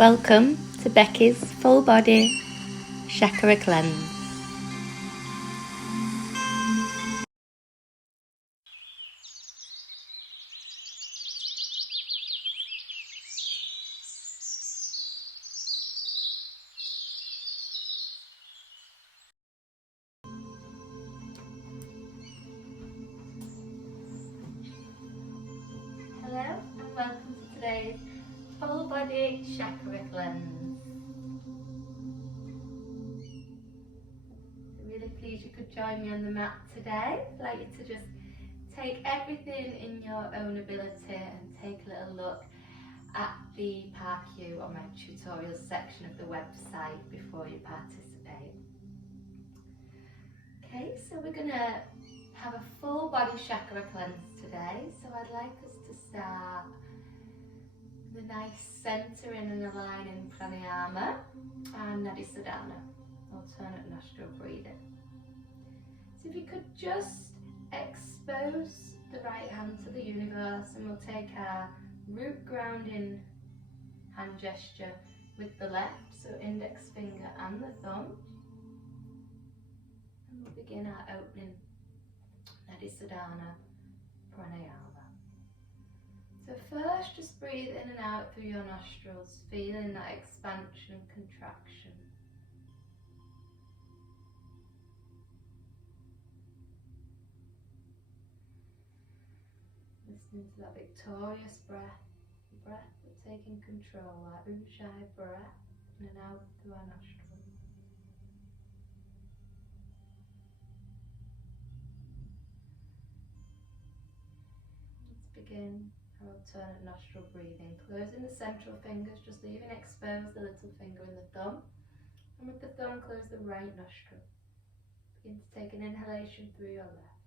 Welcome to Becky's Full Body Chakra Cleanse. Hello and welcome to today's Full Body Chakra Cleanse. I'm really pleased you could join me on the mat today. I'd like you to just take everything in your own ability and take a little look at the PARQ on my tutorial section of the website before you participate. Okay, so we're going to have a full body chakra cleanse today. So I'd like us to start with a nice centering and aligning pranayama and nadi sadhana, alternate nostril breathing. So if you could just expose the right hand to the universe, and we'll take our root grounding hand gesture with the left, so index finger and the thumb. And we'll begin our opening nadi sadhana pranayama. So first, just breathe in and out through your nostrils, feeling that expansion and contraction. Listening to that victorious breath, the breath of taking control, our ujjayi breath in and out through our nostrils. Let's begin our alternate nostril breathing, closing the central fingers, just leaving exposed the little finger and the thumb. And with the thumb, close the right nostril. Begin to take an inhalation through your left.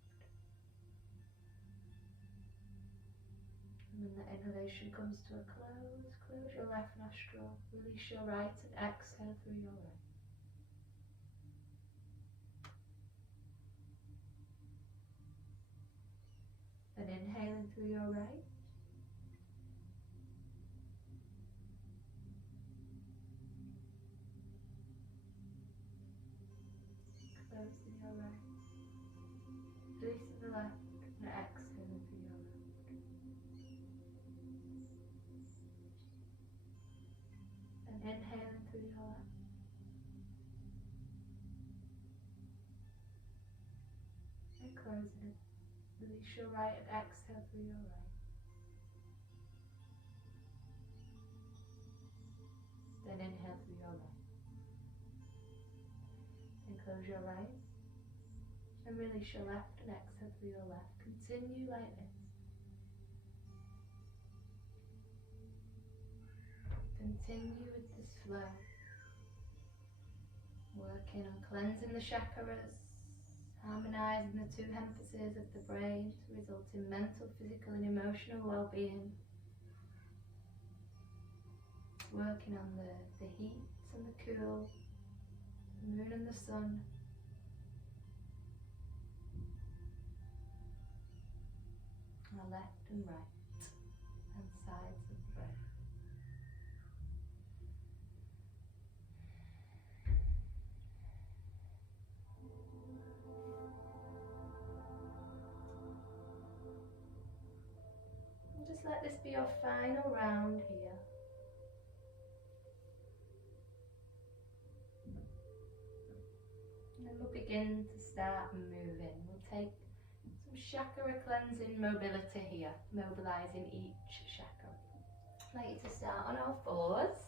And when the inhalation comes to a close, close your left nostril, release your right and exhale through your right. Then inhaling through your right. Closing your right. Releasing the left and exhaling through your left. And inhaling through your left. And closing it. Release your right and exhale through your right. Then inhale through your right. And close your right. And release your left and exhale through your left. Continue like this. Continue with this flow. Working on cleansing the chakras, harmonizing the two hemispheres of the brain to result in mental, physical and emotional well-being. Working on the heat and the cool, the moon and the sun. Our left and right and sides of the brain. And just let this be your final round here. And then we'll begin to start moving. We'll take some chakra cleansing mobility here, mobilizing each chakra. I'd like you to start on all fours.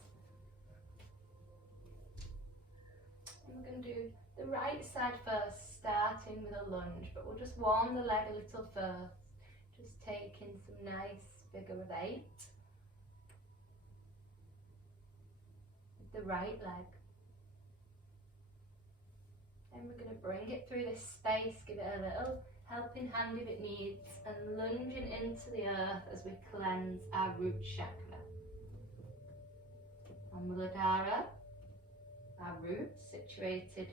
And we're going to do the right side first, starting with a lunge, but we'll just warm the leg a little first. Just taking some nice figure of 8 with the right leg. And we're going to bring it through this space, give it a little helping hand if it needs, and lunging into the earth as we cleanse our root chakra. On Muladhara, our roots situated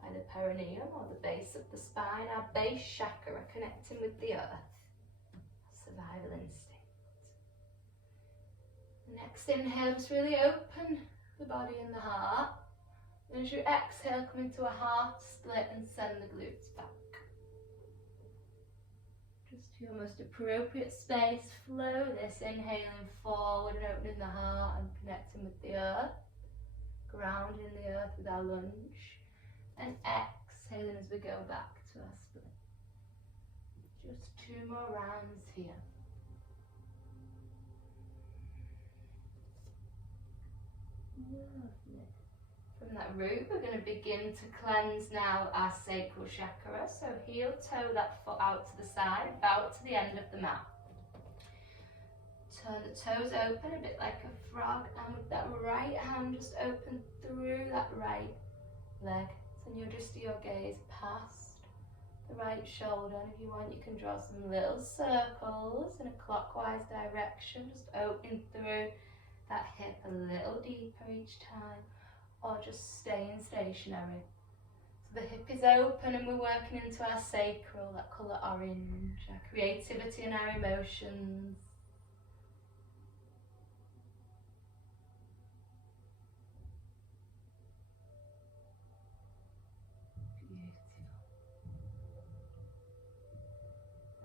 by the perineum or the base of the spine, our base chakra connecting with the earth, our survival instinct. Next inhale, just really open the body and the heart. And as you exhale, come into a heart split and send the glutes back. Just to your most appropriate space, flow this, inhaling forward and opening the heart and connecting with the earth. Grounding the earth with our lunge. And exhaling as we go back to our split. Just 2 more rounds here. Lovely. From that root, we're going to begin to cleanse now our sacral chakra. So heel toe that foot out to the side, bow to the end of the mat. Turn the toes open a bit like a frog, and with that right hand just open through that right leg. So you'll just do your gaze past the right shoulder, and if you want you can draw some little circles in a clockwise direction, just opening through that hip a little deeper each time, or just staying stationary. So the hip is open and we're working into our sacral, that colour orange, our creativity and our emotions.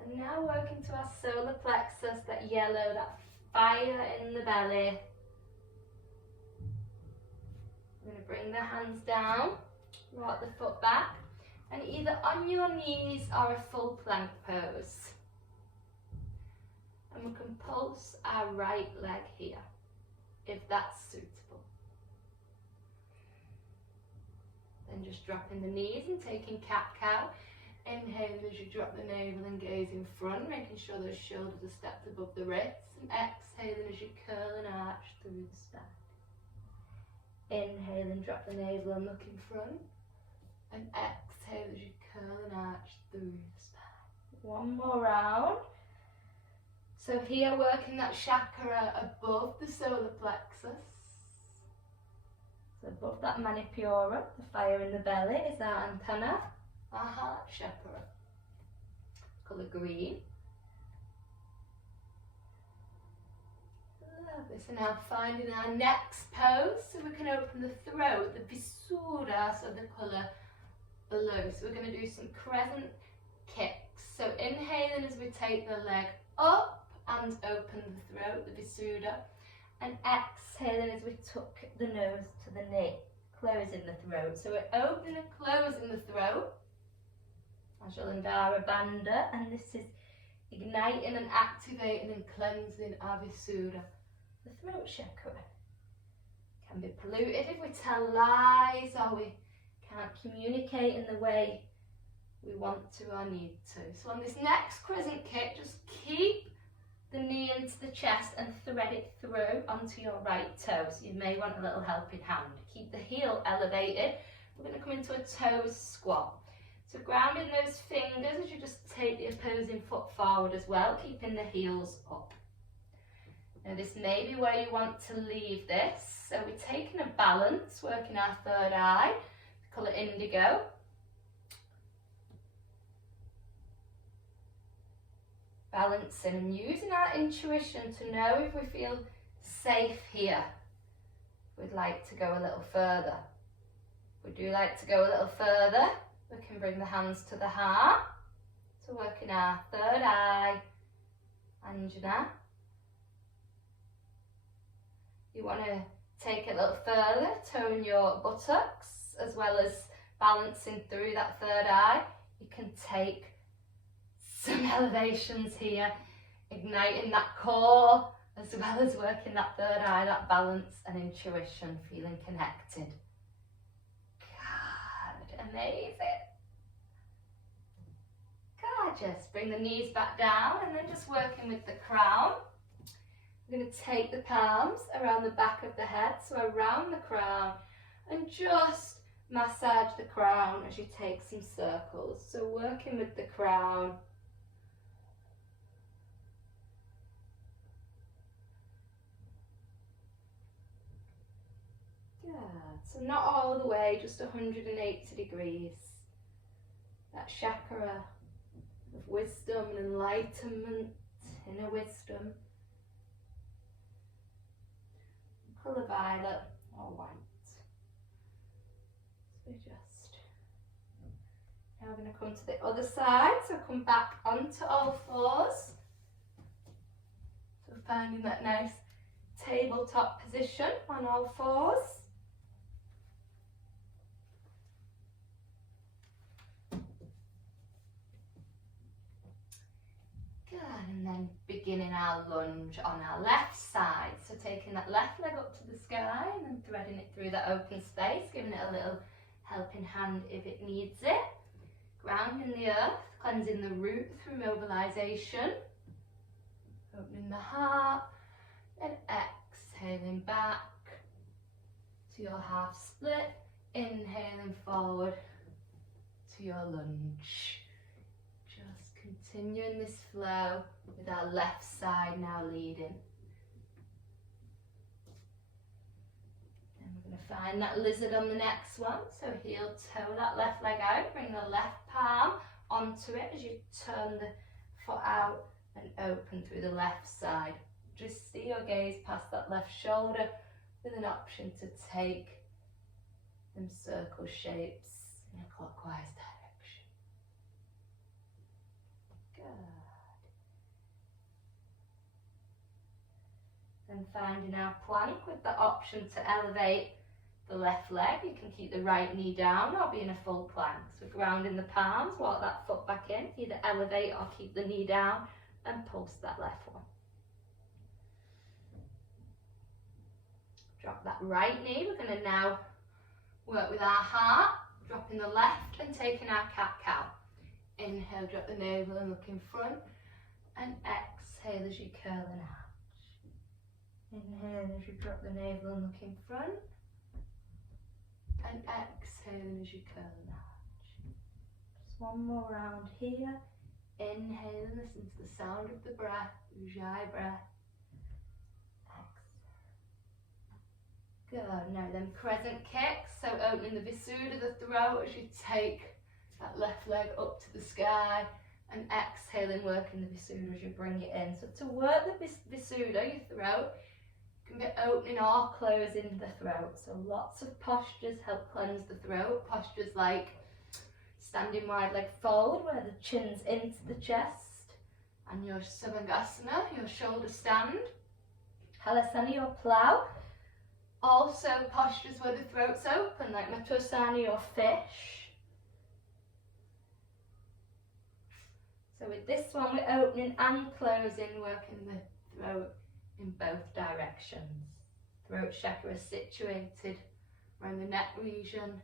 And now working to our solar plexus, that yellow, that fire in the belly. We're going to bring the hands down, rock the foot back, and either on your knees or a full plank pose. And we can pulse our right leg here, if that's suitable. Then just dropping the knees and taking cat-cow. Inhale as you drop the navel and gaze in front, making sure those shoulders are stepped above the wrists, and exhaling as you curl and arch through the spine. Inhale and drop the navel and look in front, and exhale as you curl and arch through the spine. 1 more round. So here, working that chakra above the solar plexus. So above that manipura, the fire in the belly, is our antenna. Our heart chakra, colour green. Lovely. So now finding our next pose, so we can open the throat, the visuddha, so the colour below. So we're going to do some crescent kicks. So inhaling as we take the leg up and open the throat, the visuddha, and exhaling as we tuck the nose to the knee, closing the throat. So we're opening and closing the throat. Jalandhara Bandha, and this is igniting and activating and cleansing our visuddha. The throat chakra can be polluted if we tell lies or we can't communicate in the way we want to or need to. So on this next crescent kick, just keep the knee into the chest and thread it through onto your right toe. So you may want a little helping hand. Keep the heel elevated. We're going to come into a toes squat. So grounding those fingers as you just take the opposing foot forward as well, keeping the heels up. Now this may be where you want to leave this. So we're taking a balance, working our third eye, the colour indigo. Balancing and using our intuition to know if we feel safe here. We'd like to go a little further. We do like to go a little further. We can bring the hands to the heart, so working our third eye, Anjana. You want to take it a little further, tone your buttocks, as well as balancing through that third eye. You can take some elevations here, igniting that core, as well as working that third eye, that balance and intuition, feeling connected. Amazing. Gorgeous. Bring the knees back down and then just working with the crown. We're going to take the palms around the back of the head, so around the crown, and just massage the crown as you take some circles. So working with the crown. Good. So not all the way, just 180 degrees. That chakra of wisdom, and enlightenment, inner wisdom. colour violet or white. So just, now we're going to come to the other side, so come back onto all fours. So finding that nice tabletop position on all fours. Good, and then beginning our lunge on our left side. So taking that left leg up to the sky and then threading it through that open space, giving it a little helping hand if it needs it. Grounding the earth, cleansing the root through mobilization. Opening the heart, and exhaling back to your half split. Inhaling forward to your lunge. Just continuing this flow with our left side now leading. And we're going to find that lizard on the next one. So heel toe that left leg out, bring the left palm onto it as you turn the foot out and open through the left side. Just see your gaze past that left shoulder with an option to take them circle shapes in a clockwise direction. Good. Then finding our plank with the option to elevate the left leg. You can keep the right knee down or be in a full plank. So grounding the palms, walk that foot back in, either elevate or keep the knee down and pulse that left one. Drop that right knee. We're going to now work with our heart, dropping the left and taking our cat-cow. Inhale, drop the navel and look in front, and exhale as you curl and arch. Inhale as you drop the navel and look in front, and exhale as you curl and arch. Just one more round here. Inhale and listen to the sound of the breath, Ujjayi breath. Good, now then crescent kicks, so opening the Visuddha, the throat, as you take that left leg up to the sky, and exhaling, working the Visuddha as you bring it in. So to work the Visuddha, your throat, you can be opening or closing the throat. So lots of postures help cleanse the throat. Postures like standing wide leg fold, where the chin's into the chest, and your Savasana, your shoulder stand. Halasana, your plough. Also postures where the throat's open, like Matusana or fish. So with this one, we're opening and closing, working the throat in both directions. Throat chakra is situated around the neck region,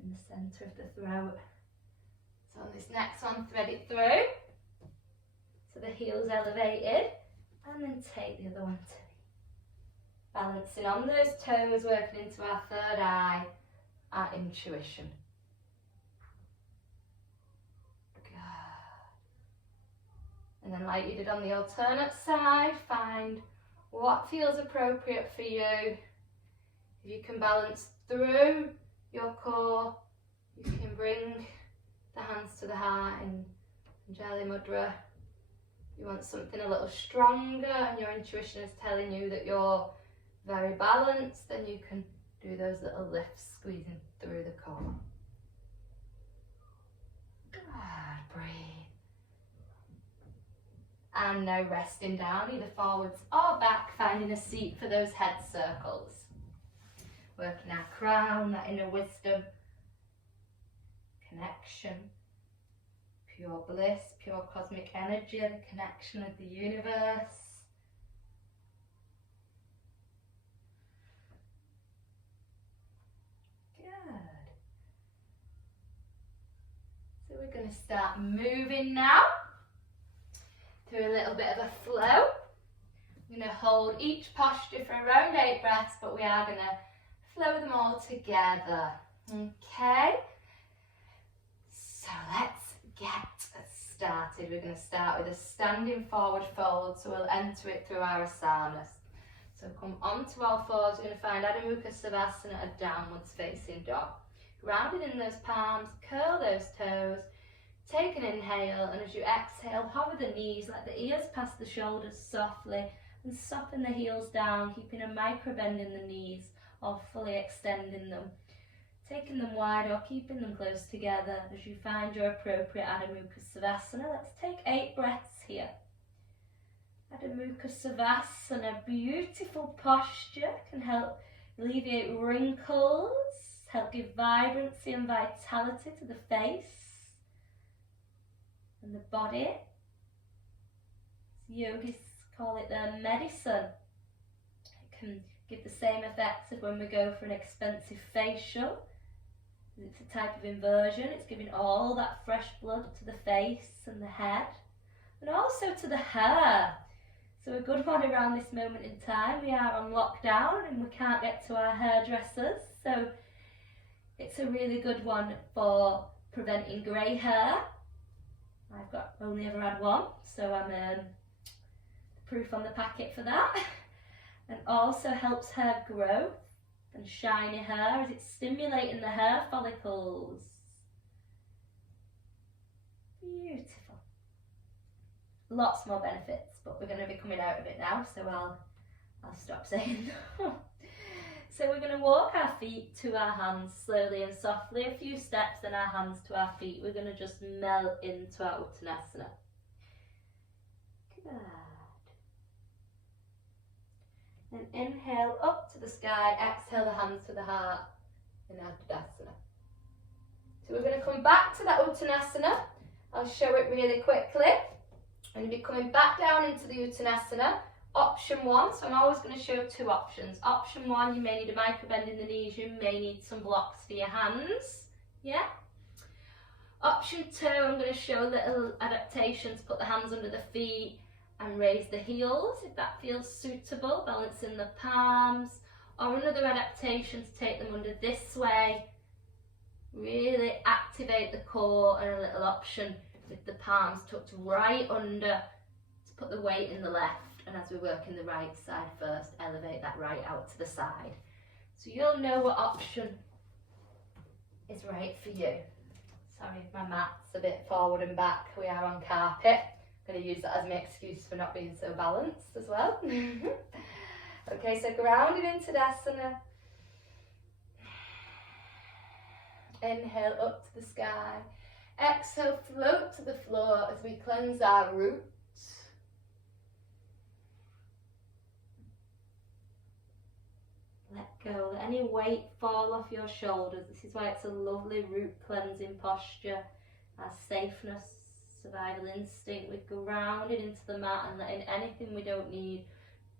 in the centre of the throat. So on this next one, thread it through. So the heel's elevated, and then take the other one to balancing on those toes, working into our third eye, our intuition. Good. And then like you did on the alternate side, find what feels appropriate for you. If you can balance through your core, you can bring the hands to the heart in Anjali Mudra. You want something a little stronger and your intuition is telling you that you're very balanced, then you can do those little lifts, squeezing through the core. Good, breathe. And now resting down, either forwards or back, finding a seat for those head circles. Working our crown, that inner wisdom, connection, pure bliss, pure cosmic energy, the connection with the universe. So we're going to start moving now through a little bit of a flow. We're going to hold each posture for around 8 breaths, but we are going to flow them all together. Okay, so let's get started. We're going to start with a standing forward fold, so we'll enter it through our asanas. So come onto all fours. We're going to find Adho Mukha Savasana, a downwards facing dog. Grounded in those palms, curl those toes, take an inhale, and as you exhale, hover the knees, let the ears pass the shoulders softly, and soften the heels down, keeping a micro bend in the knees or fully extending them. Taking them wide or keeping them close together as you find your appropriate Adho Mukha Savasana. Let's take 8 breaths here. Adho Mukha Savasana, beautiful posture, can help alleviate wrinkles, help give vibrancy and vitality to the face and the body. Yogis call it their medicine. It can give the same effects as when we go for an expensive facial. It's a type of inversion. It's giving all that fresh blood to the face and the head, and also to the hair. So a good one around this moment in time. We are on lockdown and we can't get to our hairdressers, so it's a really good one for preventing grey hair. I've only ever had one, so I'm proof on the packet for that. And also helps hair growth and shiny hair as it's stimulating the hair follicles. Beautiful. Lots more benefits, but we're going to be coming out of it now, so I'll stop saying no. So we're going to walk our feet to our hands slowly and softly, a few steps, then our hands to our feet. We're going to just melt into our Uttanasana. Good. And inhale up to the sky, exhale the hands to the heart in Uttanasana. So we're going to come back to that Uttanasana. I'll show it really quickly. I'm going to be coming back down into the Uttanasana. Option 1, so I'm always going to show 2 options. Option 1, you may need a micro bend in the knees, you may need some blocks for your hands. Yeah? Option 2, I'm going to show little adaptations, put the hands under the feet and raise the heels if that feels suitable, balancing the palms, or another adaptation to take them under this way, really activate the core, and a little option with the palms tucked right under to put the weight in the left, and as we work in the right side first, elevate that right out to the side. So you'll know what option is right for you. Sorry, my mat's a bit forward and back, we are on carpet. I'm going to use that as my excuse for not being so balanced as well. Okay, so grounded into Tadasana. Inhale up to the sky. Exhale, float to the floor as we cleanse our roots. Let go, let any weight fall off your shoulders. This is why it's a lovely root cleansing posture. Our safeness, survival instinct, we're grounded into the mat and letting anything we don't need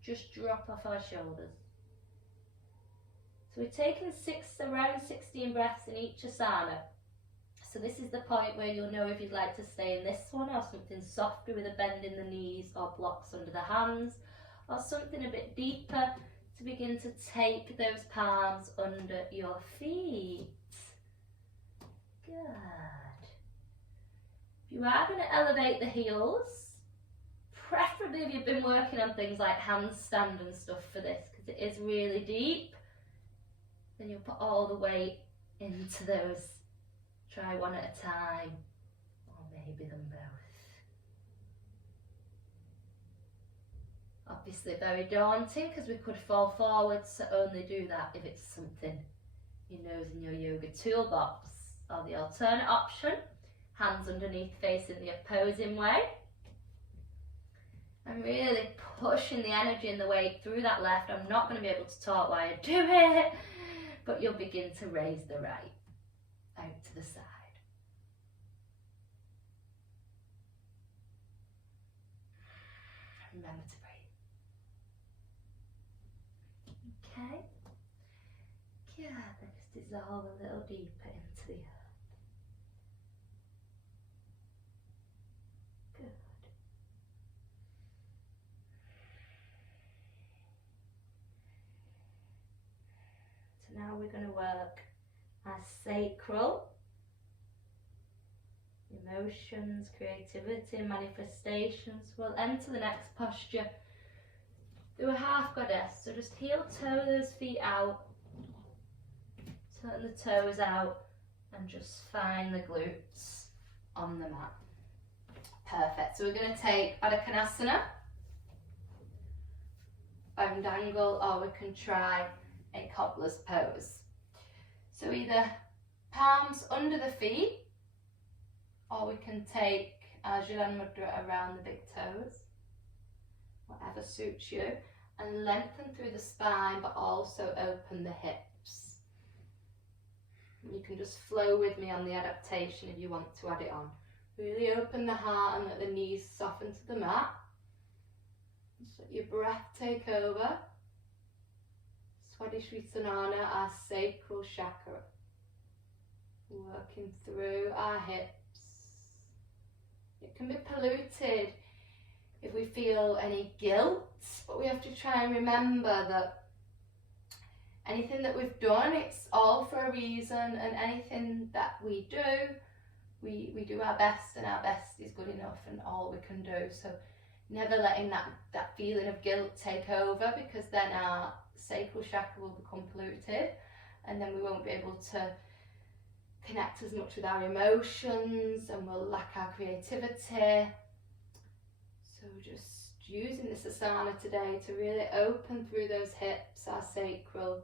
just drop off our shoulders. So we're taking around 16 breaths in each asana. So this is the point where you'll know if you'd like to stay in this one or something softer with a bend in the knees or blocks under the hands, or something a bit deeper to begin to take those palms under your feet. Good. You are going to elevate the heels, preferably if you've been working on things like handstand and stuff for this, because it is really deep. Then you'll put all the weight into those. Try one at a time, or maybe them both. Obviously very daunting because we could fall forward, so only do that if it's something you know is in your yoga toolbox. Or the alternate option, hands underneath facing the opposing way. And really pushing the energy and the weight through that left. I'm not going to be able to talk while I do it, but you'll begin to raise the right out to the side. Remember to breathe. Okay. Good. Then just dissolve a little deeper into the earth. Good. So now we're going to work our sacral, emotions, creativity, manifestations. We'll enter the next posture through a half goddess. So just heel toe those feet out, turn the toes out, and just find the glutes on the mat. Perfect. So we're going to take Baddha Konasana. bound angle, or we can try a cobbler's pose. So either palms under the feet, or we can take Arjulan Mudra around the big toes, whatever suits you, and lengthen through the spine but also open the hips. And you can just flow with me on the adaptation if you want to add it on. Really open the heart and let the knees soften to the mat. Just let your breath take over. Swadhisthana, our sacral chakra. Working through our hips. It can be polluted if we feel any guilt, but we have to try and remember that anything that we've done, it's all for a reason, and anything that we do, we do our best, and our best is good enough and all we can do. So never letting that feeling of guilt take over, because then our sacral chakra will become polluted, and then we won't be able to connect as much with our emotions, and we'll lack our creativity. So just using this asana today to really open through those hips, our sacral.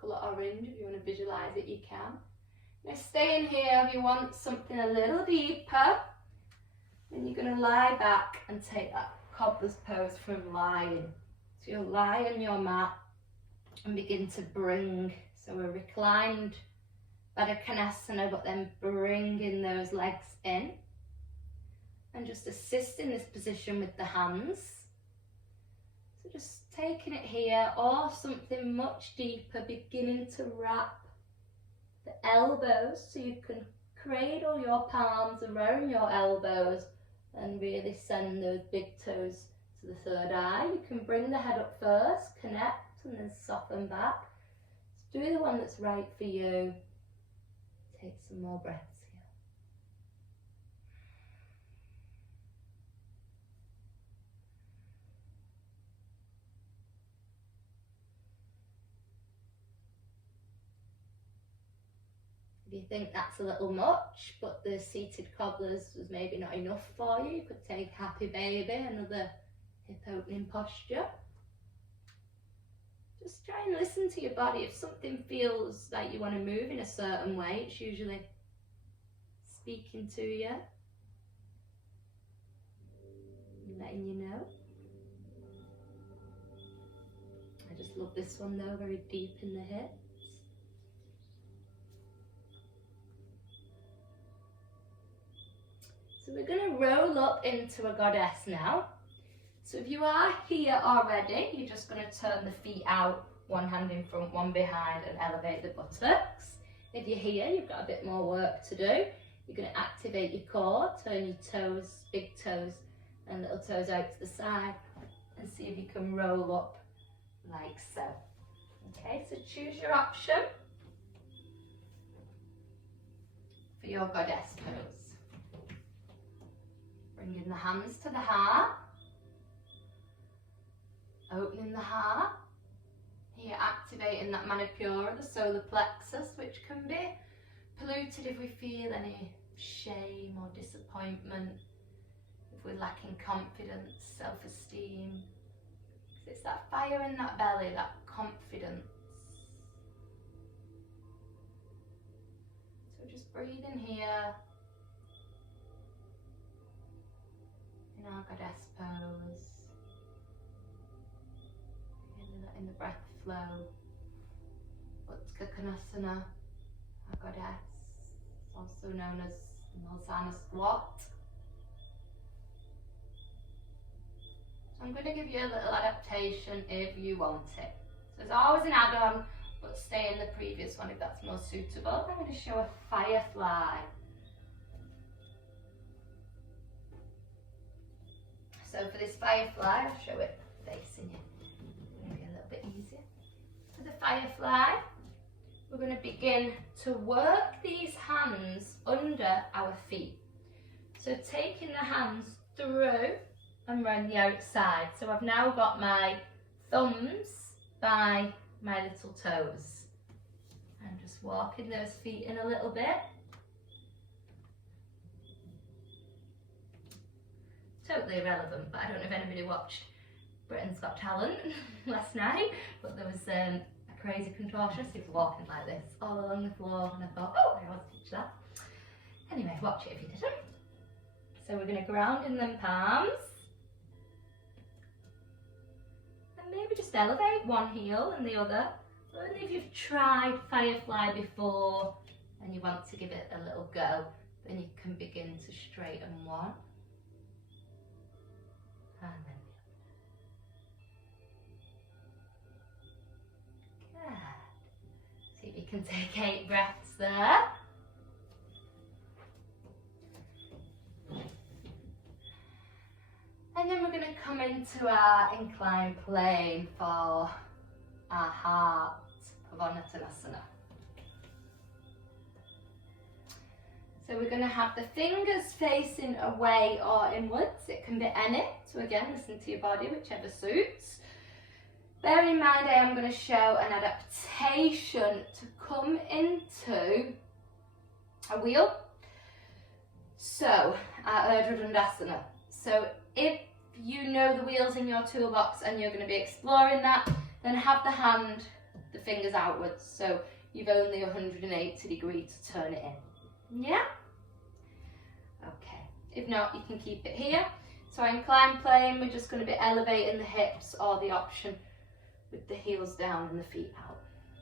Colour orange, if you want to visualise it, you can. Now stay in here if you want something a little deeper. Then you're going to lie back and take that cobbler's pose from lying. So you'll lie on your mat and begin to bring, so we're reclined Baddha Konasana, but then bringing those legs in. And just assist in this position with the hands. So just taking it here, or something much deeper, beginning to wrap the elbows, so you can cradle your palms around your elbows and really send those big toes to the third eye. You can bring the head up first, connect, and then soften back. Just do the one that's right for you. Take some more breaths. If you think that's a little much, but the seated cobblers was maybe not enough for you, you could take Happy Baby, another hip opening posture. Just try and listen to your body. If something feels like you want to move in a certain way, it's usually speaking to you, letting you know. I just love this one though, very deep in the hips. So we're going to roll up into a goddess now. So if you are here already, you're just going to turn the feet out, one hand in front, one behind, and elevate the buttocks. If you're here, you've got a bit more work to do. You're going to activate your core, turn your toes, big toes and little toes out to the side, and see if you can roll up like so. Okay, so choose your option for your goddess pose. Bringing the hands to the heart, opening the heart, here activating that manipura, the solar plexus, which can be polluted if we feel any shame or disappointment, if we're lacking confidence, self-esteem. It's that fire in that belly, that confidence. So just breathe in here. In our goddess pose, really letting the breath flow. Uttaka Konasana, our goddess, also known as the Malsana squat. So I'm going to give you a little adaptation if you want it. So there's always an add-on, but stay in the previous one if that's more suitable. I'm going to show a firefly. So for this firefly, I'll show it facing you, maybe a little bit easier. For the firefly, we're going to begin to work these hands under our feet. So taking the hands through and round the outside. So I've now got my thumbs by my little toes. I'm just walking those feet in a little bit. Totally irrelevant, but I don't know if anybody watched Britain's Got Talent last night, but there was a crazy contortionist who was walking like this all along the floor, and I thought, oh, I want to teach that. Anyway, watch it if you didn't. So we're going to ground in them palms. And maybe just elevate one heel and the other. Only if you've tried Firefly before and you want to give it a little go, then you can begin to straighten one. And then the other. Good. See if you can take 8 breaths there. And then we're going to come into our inclined plane for our heart Pavonattanasana. So we're going to have the fingers facing away or inwards. It can be any. So again, listen to your body, whichever suits. Bearing in mind I am going to show an adaptation to come into a wheel. So our Urdhva Dandasana. So if you know the wheels in your toolbox and you're going to be exploring that, then have the fingers outwards, so you've only 180 degrees to turn it in. Yeah? Okay. If not, you can keep it here. So our inclined plane, we're just going to be elevating the hips, or the option with the heels down and the feet out.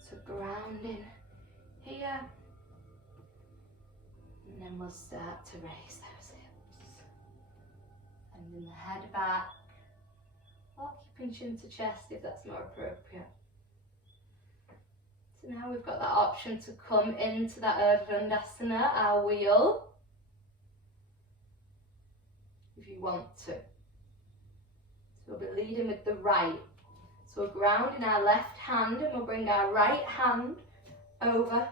So grounding here, and then we'll start to raise those hips. Bending the head back, or keeping chin to chest if that's more appropriate. So now we've got that option to come into that Urdhva Dandasana, our wheel, if you want to. So we'll be leading with the right. So we're grounding our left hand, and we'll bring our right hand over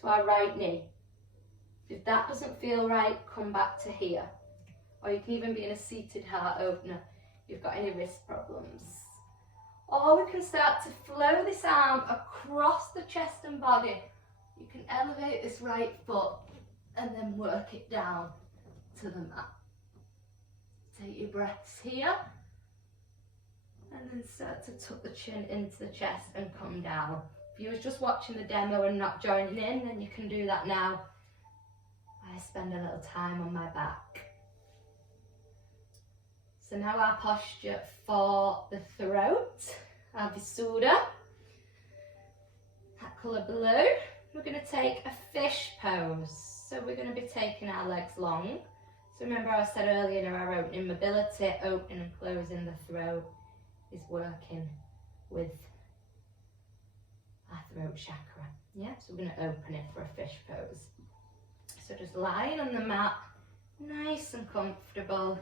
to our right knee. If that doesn't feel right, come back to here. Or you can even be in a seated heart opener if you've got any wrist problems. Or we can start to flow this arm across the chest and body. You can elevate this right foot and then work it down to the mat. Take your breaths here. And then start to tuck the chin into the chest and come down. If you were just watching the demo and not joining in, then you can do that now. I spend a little time on my back. So now our posture for the throat, our Visuddha, that colour blue. We're going to take a fish pose. So we're going to be taking our legs long. So remember I said earlier in our opening mobility, opening and closing the throat is working with our throat chakra. Yeah, so we're going to open it for a fish pose. So just lying on the mat, nice and comfortable.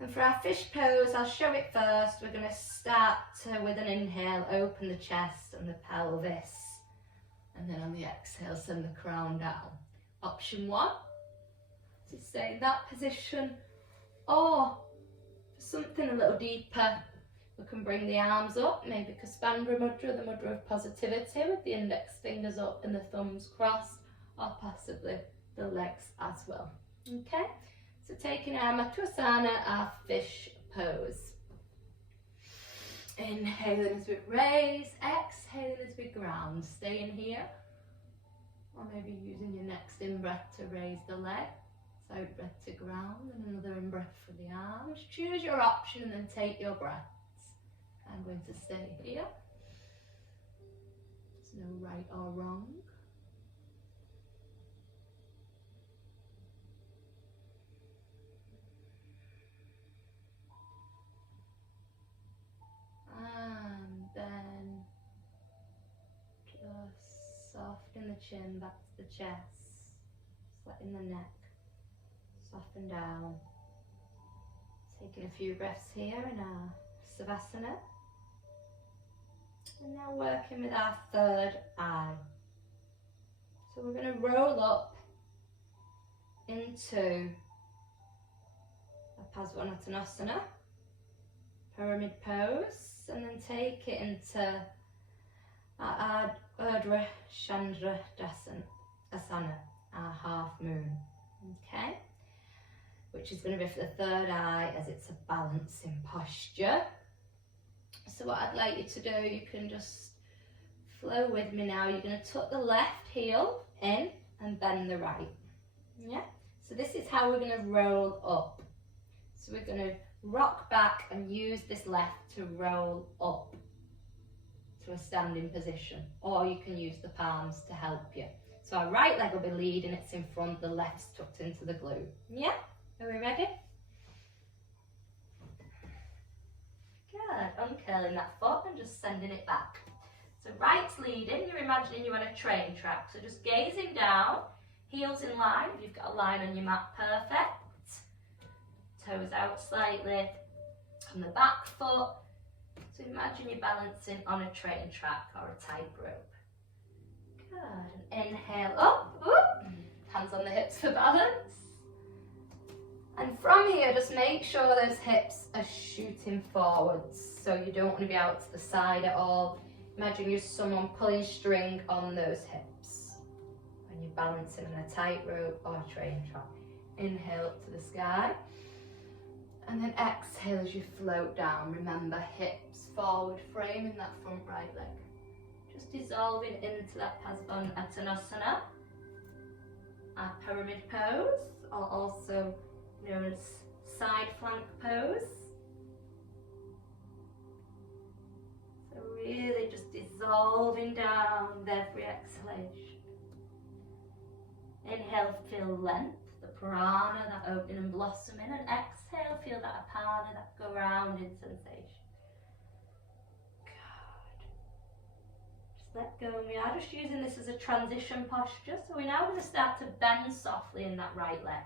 And for our fish pose, I'll show it first. We're going to start with an inhale, open the chest and the pelvis. And then on the exhale, send the crown down. Option 1, to stay in that position. Or for something a little deeper, we can bring the arms up, maybe Kuspandra Mudra, the mudra of positivity, with the index fingers up and the thumbs crossed, or possibly the legs as well. Okay? So taking our Matrasana, our fish pose. Inhaling as we raise, exhaling as we ground. Staying here, or maybe using your next in-breath to raise the leg. Out breath to ground, and another in-breath for the arms. Choose your option and then take your breaths. I'm going to stay here. There's no right or wrong. And then just soften the chin back to the chest, letting the neck soften down. Taking a few breaths here in our Savasana. And now working with our third eye. So we're going to roll up into a Parsvanattanasana, pyramid pose, and then take it into our Urdhva Dandasana, our half moon. Okay? which is going to be for the third eye as it's a balancing posture. So what I'd like you to do, you can just flow with me now. You're going to tuck the left heel in and bend the right. Yeah. So this is how we're going to roll up. So we're going to rock back and use this left to roll up to a standing position, or you can use the palms to help you. So our right leg will be leading, it's in front, the left's tucked into the glute. Yeah? Are we ready? Good. Uncurling that foot and just sending it back. So right's leading, you're imagining you're on a train track. So just gazing down, heels in line. If you've got a line on your mat, perfect. Toes out slightly on the back foot. So imagine you're balancing on a train track or a tightrope. Good. And inhale up. Whoop. Hands on the hips for balance. And from here, just make sure those hips are shooting forwards. So you don't want to be out to the side at all. Imagine you're someone pulling string on those hips when you're balancing on a tightrope or a train track. Inhale up to the sky. And then exhale as you float down. Remember, hips forward, framing that front right leg. Just dissolving into that Padmasana, our pyramid pose, or also known as side flank pose. So really just dissolving down with every exhalation. Inhale, feel length, the prana, that opening and blossoming, and exhale, feel that apana, that grounding sensation. Let go. We are just using this as a transition posture. So we're now going to start to bend softly in that right leg.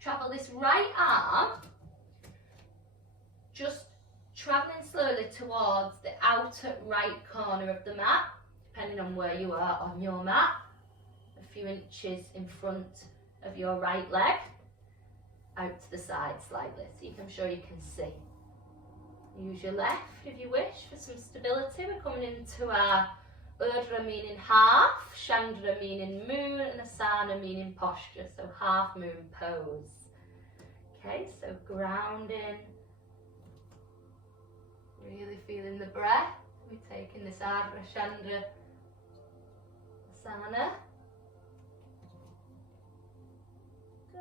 Travel this right arm, just travelling slowly towards the outer right corner of the mat, depending on where you are on your mat. A few inches in front of your right leg, out to the side slightly, so I'm sure you can see. Use your left if you wish for some stability. We're coming into our Urdhva meaning half, Chandra meaning moon, and Asana meaning posture, so half moon pose. Okay, so grounding, really feeling the breath. We're taking this Urdhva, Chandra, Asana. Good.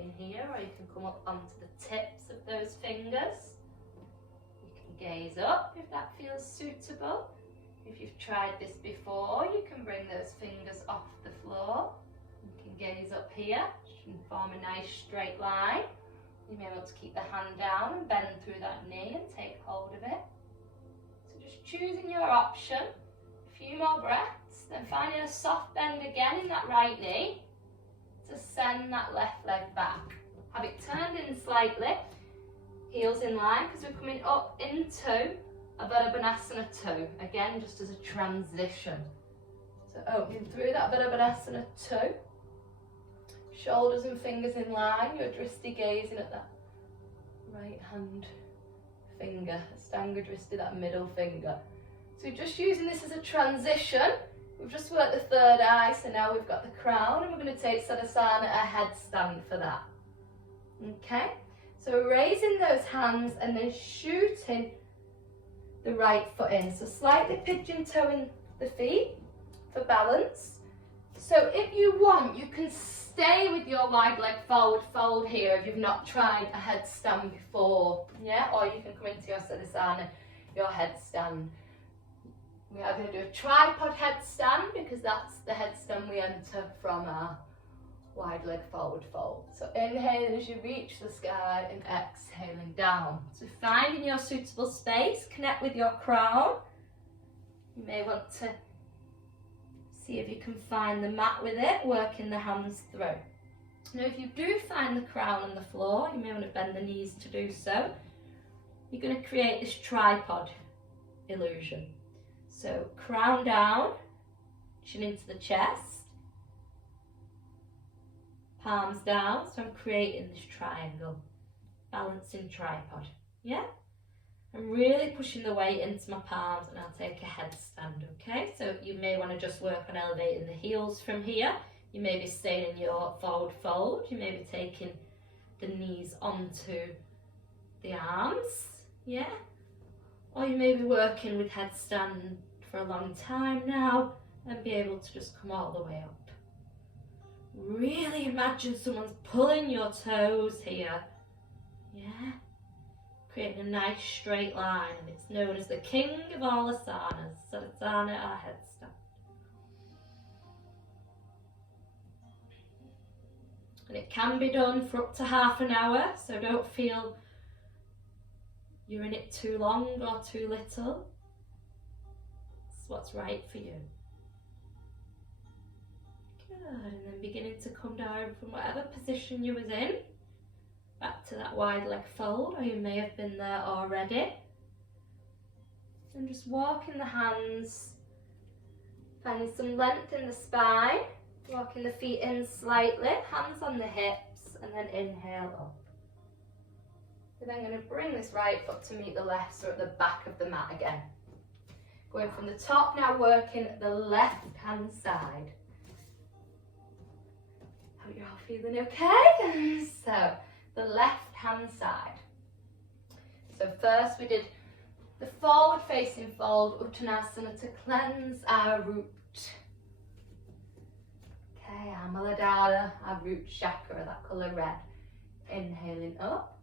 In here, or you can come up onto the tips of those fingers. You can gaze up if that feels suitable. If you've tried this before, you can bring those fingers off the floor. You can gaze up here, which can form a nice straight line. You may want to keep the hand down and bend through that knee and take hold of it. So just choosing your option. A few more breaths, then finding a soft bend again in that right knee to send that left leg back. Have it turned in slightly, heels in line, because we're coming up into a Virabhanasana 2, again just as a transition. So opening through that Virabhanasana 2, shoulders and fingers in line, your drishti gazing at that right hand finger, Astanga drishti, that middle finger. So just using this as a transition. We've just worked the third eye, so now we've got the crown, and we're going to take Sadasana, a headstand for that. Okay, so raising those hands and then shooting the right foot in. So slightly pigeon toeing the feet for balance. So if you want, you can stay with your wide leg forward fold here if you've not tried a headstand before. Yeah, or you can come into your Sadasana, your headstand. We are going to do a tripod headstand because that's the headstand we enter from our wide leg forward fold. So inhaling as you reach the sky and exhaling down. So finding your suitable space, connect with your crown. You may want to see if you can find the mat with it, working the hands through. Now if you do find the crown on the floor, you may want to bend the knees to do so. You're going to create this tripod illusion. So crown down, chin into the chest, palms down, so I'm creating this triangle, balancing tripod, yeah? I'm really pushing the weight into my palms, and I'll take a headstand, okay? So you may want to just work on elevating the heels from here. You may be staying in your forward fold. You may be taking the knees onto the arms, yeah? Or you may be working with headstand for a long time now and be able to just come all the way up. Really imagine someone's pulling your toes here, yeah? Creating a nice straight line, and it's known as the king of all asanas, Sadasana or headstand. And it can be done for up to half an hour, so don't feel you're in it too long or too little. It's what's right for you. Good, and then beginning to come down from whatever position you was in, back to that wide leg fold, or you may have been there already. And just walking the hands, finding some length in the spine, walking the feet in slightly, hands on the hips, and then inhale up. We're then going to bring this right foot to meet the left, so at the back of the mat again. Going from the top now, working the left hand side. Hope you're all feeling okay. So, the left hand side. So first we did the forward facing fold, Uttanasana, to cleanse our root. Okay, our Muladhara, our root chakra, that colour red. Inhaling up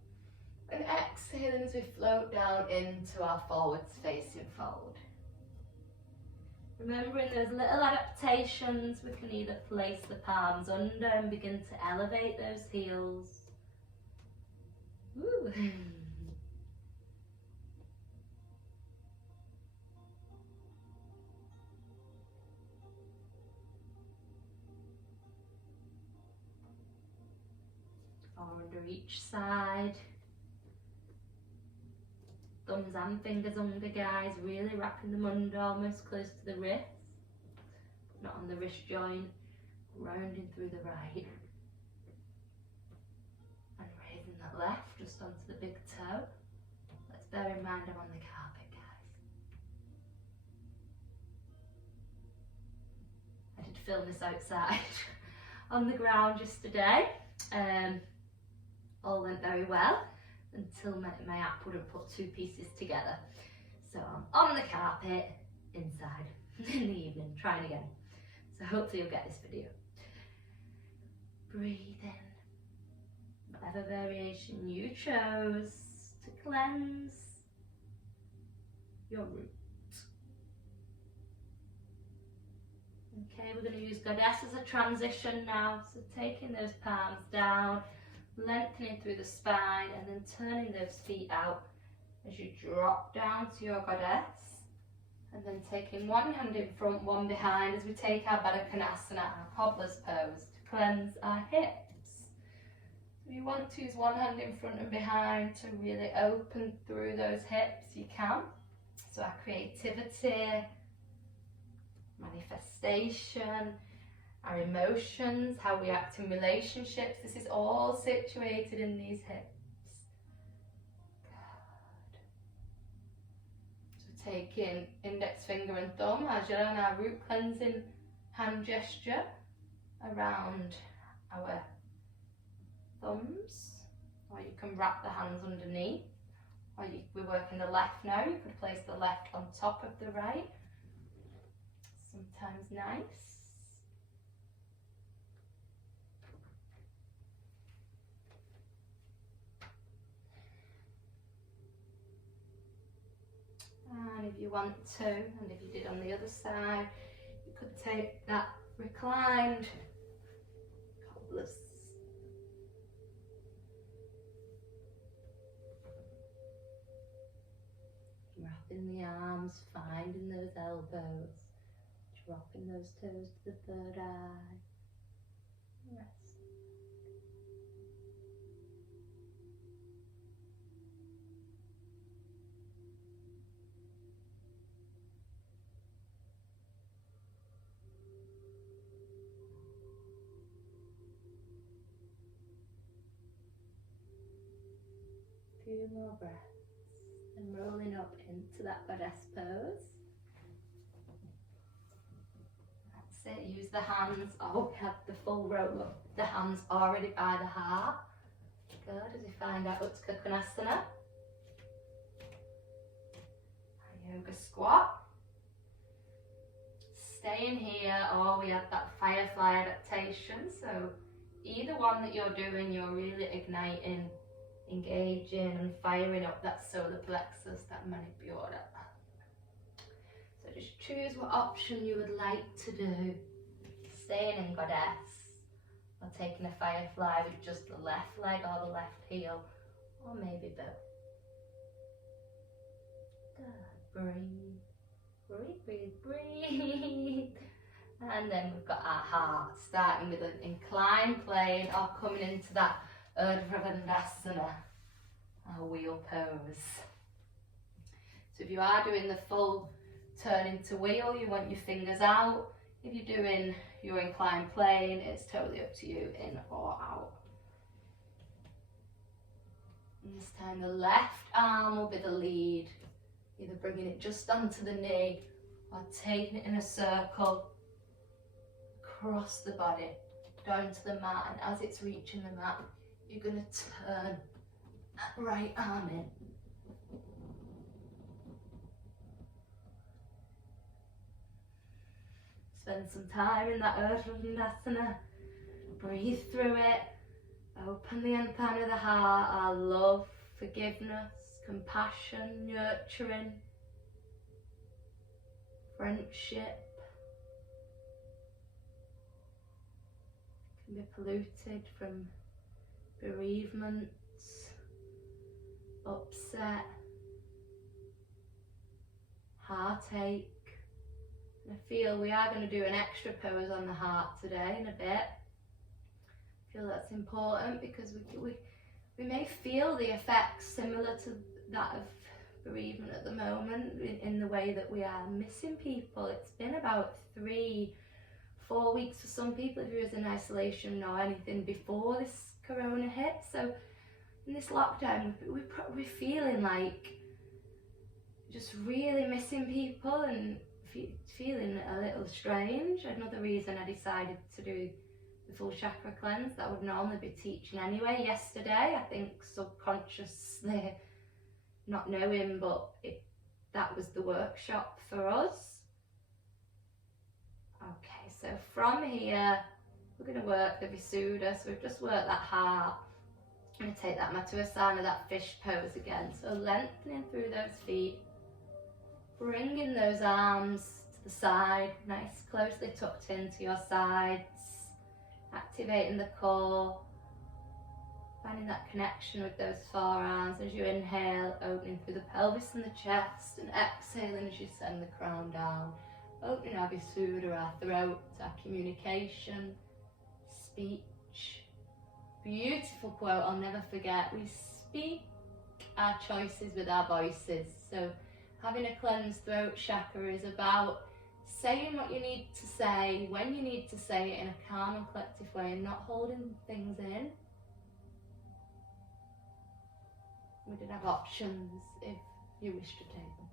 and exhaling as we float down into our forwards facing fold. Remembering those little adaptations, we can either place the palms under and begin to elevate those heels. Woo. Or under each side. Thumbs and fingers under, guys, really wrapping them under, almost close to the wrist, but not on the wrist joint, rounding through the right. And raising that left just onto the big toe. Let's bear in mind I'm on the carpet, guys. I did film this outside on the ground yesterday. All went very well until my app wouldn't put two pieces together. So I'm on the carpet inside in the evening, trying again. So hopefully you'll get this video. Breathe in. Whatever variation you chose to cleanse your root. Okay, we're going to use Goddess as a transition now. So taking those palms down, lengthening through the spine, and then turning those feet out as you drop down to your Goddess. And then taking one hand in front, one behind as we take our Baddha Konasana, our cobbler's pose, to cleanse our hips. If you want to use one hand in front and behind to really open through those hips, you can. So our creativity, manifestation, our emotions, how we act in relationships, this is all situated in these hips. Good. So taking index finger and thumb as you're on our root cleansing hand gesture around our thumbs, or you can wrap the hands underneath, or we're working the left now, you could place the left on top of the right, sometimes nice. And if you want to, and if you did on the other side, you could take that reclined cobbler's. Wrapping the arms, finding those elbows, dropping those toes to the third eye. Rest. Few more breaths. and rolling up into that goddess pose. That's it, use the hands. Oh, we have the full roll up. The hands already by the heart. Good, as we find out Uttka Konasana. Yoga squat. Staying here, or we have that firefly adaptation. So either one that you're doing, you're really igniting, engaging and firing up that solar plexus, that manipura. So just choose what option you would like to do. Staying in goddess, or taking a firefly with just the left leg or the left heel, or maybe both. Good. Breathe, breathe, breathe, breathe. And then we've got our heart, starting with an inclined plane or coming into that Urdhva Bandhasana, our wheel pose. So if you are doing the full turn into wheel, you want your fingers out. If you're doing your inclined plane, it's totally up to you, in or out. And this time the left arm will be the lead, either bringing it just onto the knee or taking it in a circle across the body, down to the mat, and as it's reaching the mat, you're going to turn that right arm in. Spend some time in that Urdhva Bandhasana. Breathe through it. Open the antenna of the heart, our love, forgiveness, compassion, nurturing, friendship. Can be polluted from bereavements, upset, heartache. And I feel we are going to do an extra pose on the heart today in a bit. I feel that's important because we may feel the effects similar to that of bereavement at the moment in the way that we are missing people. It's been about 3-4 weeks for some people if you're in isolation or anything before this corona hit. So in this lockdown, we're feeling like just really missing people and feeling a little strange. Another reason I decided to do the full chakra cleanse that I would normally be teaching anyway yesterday. I think subconsciously, not knowing, but that was the workshop for us. Okay, so from here we're going to work the Visuddha. So we've just worked that heart. I'm going to take that Maturasana, that fish pose again. So lengthening through those feet, bringing those arms to the side, nice, closely tucked into your sides, activating the core, finding that connection with those forearms as you inhale, opening through the pelvis and the chest, and exhaling as you send the crown down, opening our Visuddha, our throat, our communication, speech. Beautiful quote I'll never forget. We speak our choices with our voices. So having a cleansed throat chakra is about saying what you need to say, when you need to say it in a calm and collective way, and not holding things in. We did have options if you wish to take them.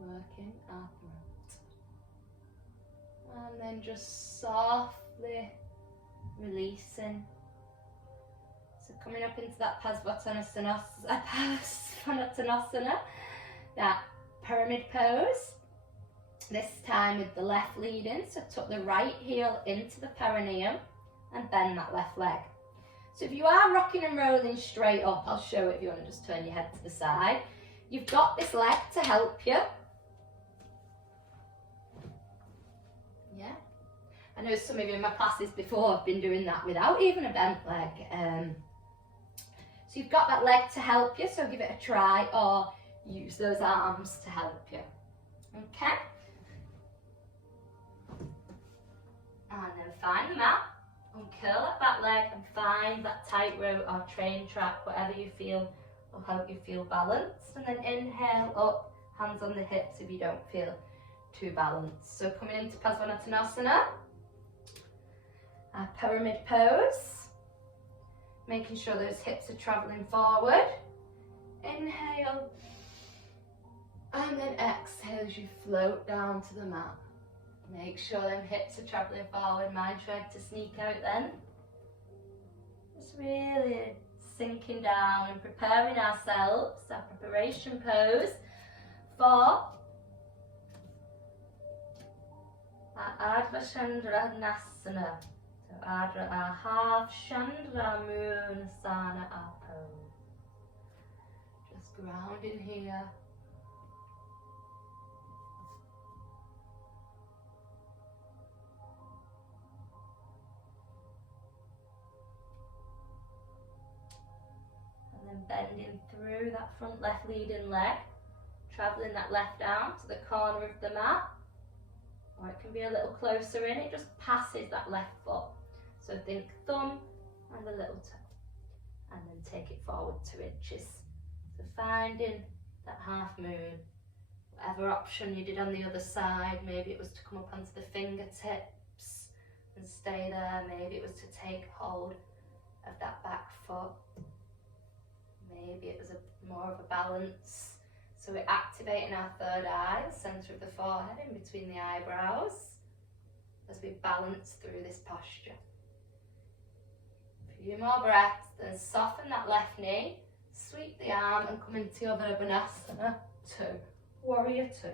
Working our throat. And then just softly releasing. So coming up into that Parsvottanasana, that pyramid pose. This time with the left lead in, so tuck the right heel into the perineum and bend that left leg. So if you are rocking and rolling straight up, I'll show it if you want to just turn your head to the side. You've got this leg to help you. Yeah. I know some of you in my classes before have been doing that without even a bent leg. So you've got that leg to help you, so give it a try, or use those arms to help you. Okay? And then find the mat, uncurl that back leg and find that tightrope or train track, whatever you feel will help you feel balanced. And then inhale up, hands on the hips if you don't feel too balanced. So coming into Parsvottanasana, our pyramid pose, making sure those hips are travelling forward. Inhale. And then exhale as you float down to the mat. Make sure them hips are travelling forward. Mind trying to sneak out then. Just really sinking down and preparing ourselves, our preparation pose for our Ardha Chandrasana. So Ardha, our half, Chandra, moon, Asana, our pose. Just grounding here. Bending through that front left leading leg, travelling that left arm to the corner of the mat, or it can be a little closer in, it just passes that left foot. So think thumb and the little toe, and then take it forward 2 inches. So finding that half moon, whatever option you did on the other side, maybe it was to come up onto the fingertips and stay there, maybe it was to take hold of that back foot. Maybe it was more of a balance. So we're activating our third eye, the centre of the forehead, in between the eyebrows, as we balance through this posture. A few more breaths, then soften that left knee, sweep the arm and come into your Virabhanasana 2, Warrior 2.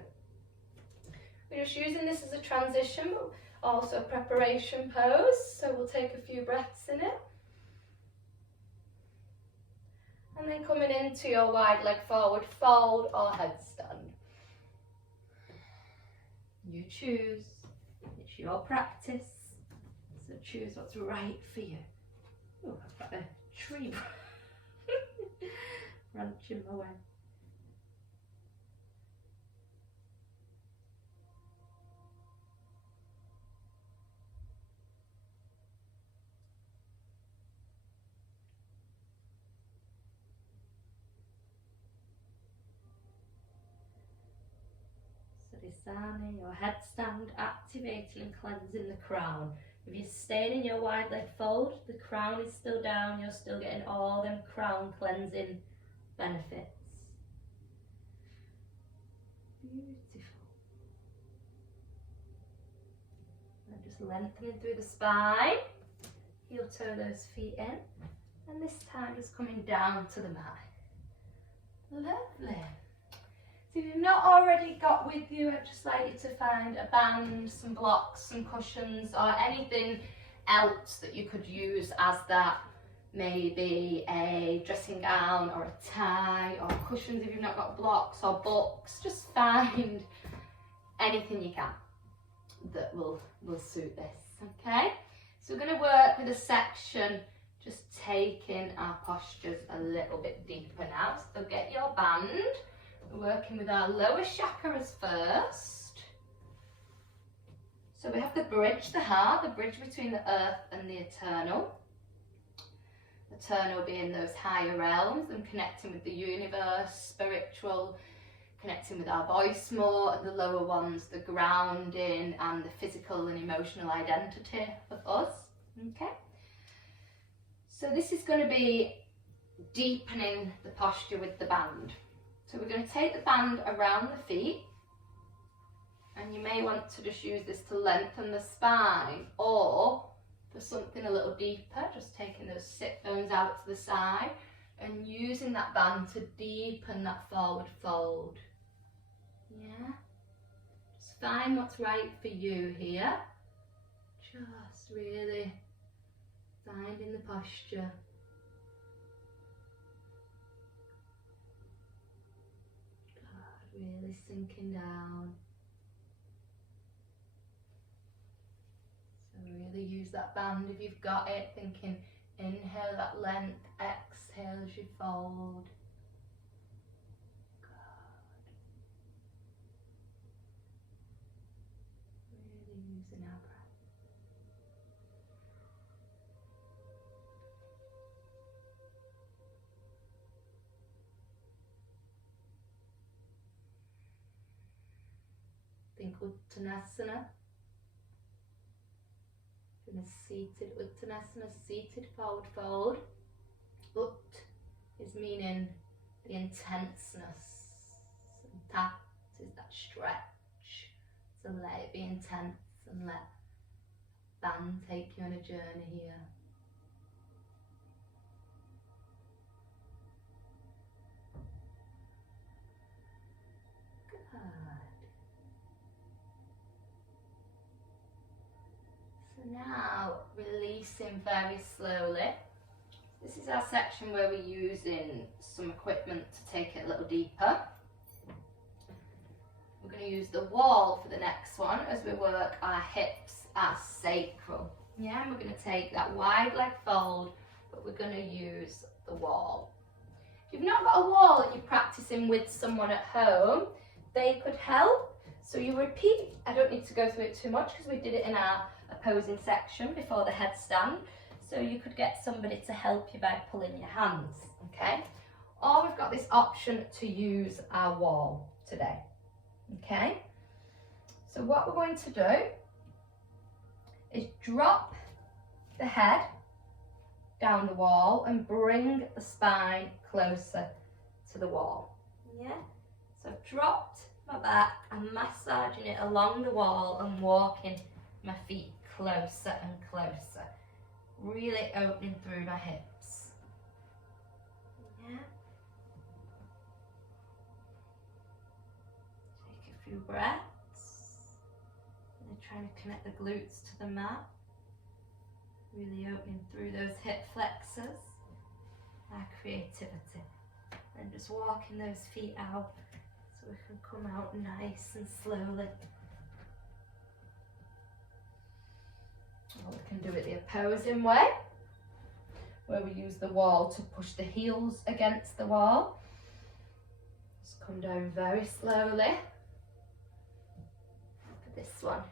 We're just using this as a transition, but also a preparation pose, so we'll take a few breaths in it. And then coming into your wide leg forward fold or headstand. You choose, it's your practice, so choose what's right for you. Oh, I've got a tree branch in my way. Your headstand, activating and cleansing the crown. If you're staying in your wide leg fold, the crown is still down, you're still getting all them crown cleansing benefits. Beautiful. And just lengthening through the spine, heel toe those feet in, and this time just coming down to the mat. Lovely. So if you've not already got with you, I'd just like you to find a band, some blocks, some cushions, or anything else that you could use as that. Maybe a dressing gown or a tie, or cushions if you've not got blocks, or books. Just find anything you can that will suit this, okay? So we're going to work with a section just taking our postures a little bit deeper now. So get your band. We're working with our lower chakras first. So we have the bridge, the heart, the bridge between the earth and the eternal. Eternal being those higher realms and connecting with the universe, spiritual, connecting with our voice more, and the lower ones, the grounding and the physical and emotional identity of us. Okay? So this is going to be deepening the posture with the band. So we're going to take the band around the feet, and you may want to just use this to lengthen the spine, or for something a little deeper, just taking those sit bones out to the side and using that band to deepen that forward fold. Yeah? Just find what's right for you here. Just really finding the posture. Really sinking down. So really use that band if you've got it, thinking inhale that length, exhale as you fold. Good. Really using our breath. Think Uttanasana. In a seated Uttanasana, seated forward fold. Ut is meaning the intenseness. And that is that stretch. So let it be intense and let band take you on a journey here. Good. So now releasing very slowly. This is our section where we're using some equipment to take it a little deeper. We're going to use the wall for the next one as we work our hips, our sacral. Yeah, and we're going to take that wide leg fold, but we're going to use the wall. If you've not got a wall and you're practicing with someone at home, they could help. So you repeat. I don't need to go through it too much because we did it in our opposing section before the headstand. So you could get somebody to help you by pulling your hands, okay? Or we've got this option to use our wall today, okay? So what we're going to do is drop the head down the wall and bring the spine closer to the wall, yeah? So I've dropped my back, I'm massaging it along the wall and walking my feet closer and closer. Really opening through my hips. Yeah. Take a few breaths. And then trying to connect the glutes to the mat. Really opening through those hip flexors. Our creativity. And just walking those feet out so we can come out nice and slowly. Or we can do it the opposing way, where we use the wall to push the heels against the wall. Just come down very slowly. For this one,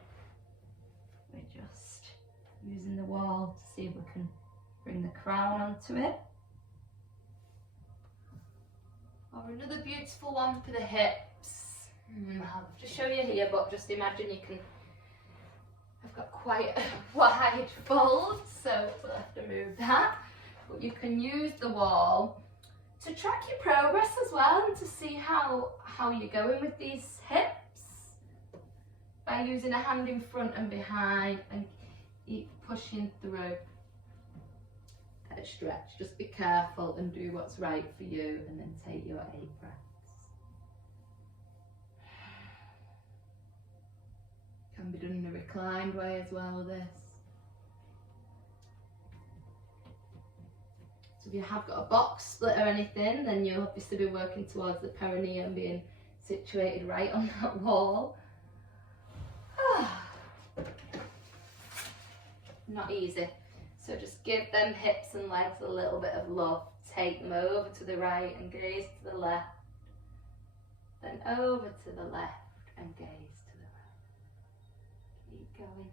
we're just using the wall to see if we can bring the crown onto it. Or another beautiful one for the hips. I'll have to show you here, but just imagine you can. I've got quite a wide fold, so we'll have to move that. But you can use the wall to track your progress as well and to see how you're going with these hips by using a hand in front and behind and keep pushing through that stretch. Just be careful and do what's right for you, and then take your 8 breaths. Can be done in a reclined way as well, this. So if you have got a box split or anything, then you'll obviously be working towards the perineum being situated right on that wall. Not easy. So just give them hips and legs a little bit of love. Take them over to the right and gaze to the left. Then over to the left and gaze. Keep going.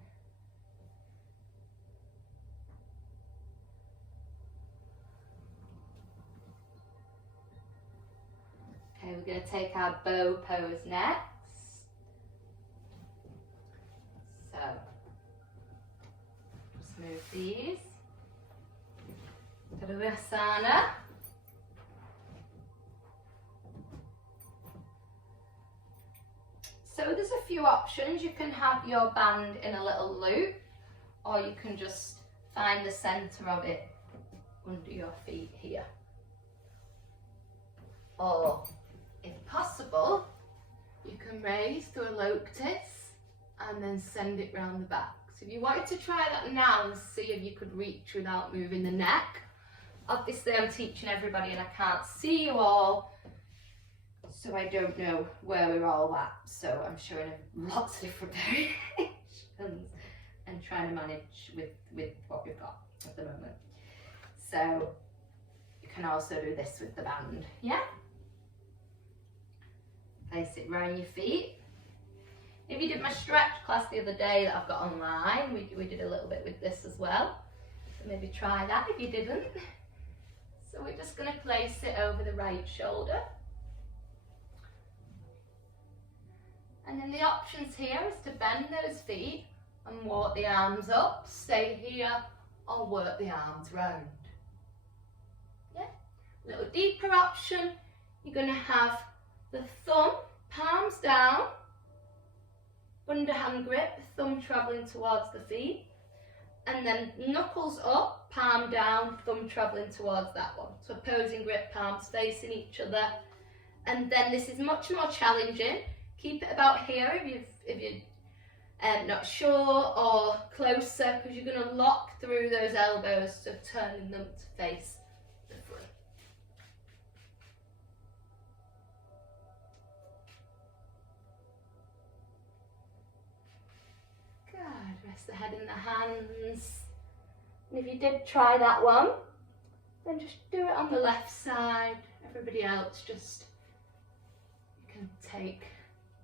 Okay, we're going to take our bow pose next. So, just move these. Tadasana. So there's a few options. You can have your band in a little loop, or you can just find the centre of it under your feet here. Or, if possible, you can raise to a lotus and then send it round the back. So if you wanted to try that now and see if you could reach without moving the neck, obviously I'm teaching everybody and I can't see you all, so I don't know where we're all at. So I'm showing lots of different variations and trying to manage with what we've got at the moment. So you can also do this with the band, yeah? Place it around your feet. If you did my stretch class the other day that I've got online, we did a little bit with this as well. So maybe try that if you didn't. So we're just going to place it over the right shoulder. And then the options here is to bend those feet and walk the arms up, stay here, or work the arms round. Yeah, a little deeper option, you're going to have the thumb, palms down, underhand grip, thumb travelling towards the feet, and then knuckles up, palm down, thumb travelling towards that one. So opposing grip, palms facing each other. And then this is much more challenging. Keep it about here if you're not sure, or closer, because you're going to lock through those elbows, so turning them to face the front. Good. Rest the head in the hands. And if you did try that one, then just do it on the left side. Everybody else, just you can take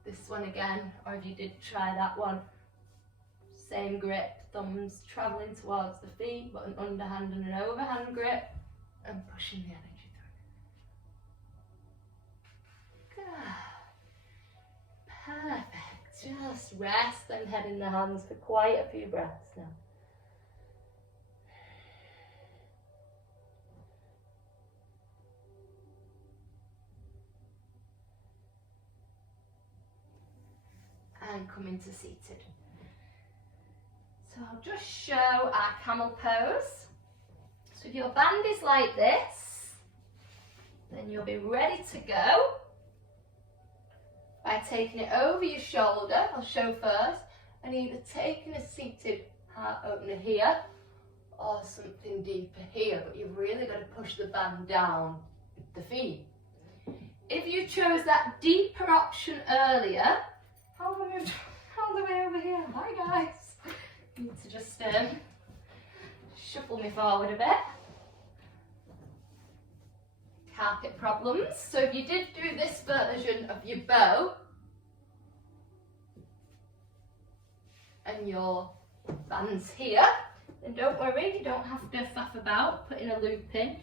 this one again, or if you did try that one, same grip, thumbs travelling towards the feet, but an underhand and an overhand grip, and pushing the energy through. Good. Perfect. Just rest and head in the hands for quite a few breaths now. And come into seated. So I'll just show our camel pose. So if your band is like this, then you'll be ready to go by taking it over your shoulder. I'll show first, and either taking a seated heart opener here or something deeper here, but you've really got to push the band down with the feet. If you chose that deeper option earlier, all the way over here. Hi guys. Need to just shuffle me forward a bit. Carpet problems. So if you did do this version of your bow and your band's here, then don't worry, you don't have to faff about putting a loop in,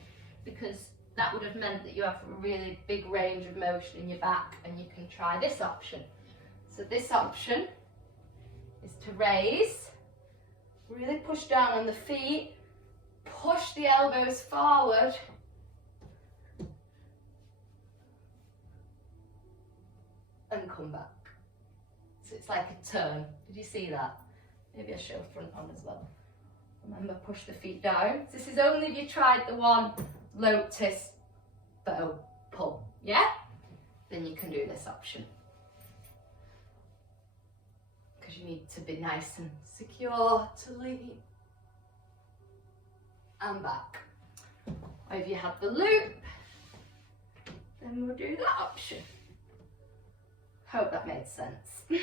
because that would have meant that you have a really big range of motion in your back, and you can try this option. So this option is to raise, really push down on the feet, push the elbows forward, and come back. So it's like a turn. Did you see that? Maybe I'll show front on as well. Remember, push the feet down. This is only if you tried the one lotus bow pull, yeah? Then you can do this option. You need to be nice and secure to lean and back. Or if you have the loop, then we'll do that option. Hope that made sense. I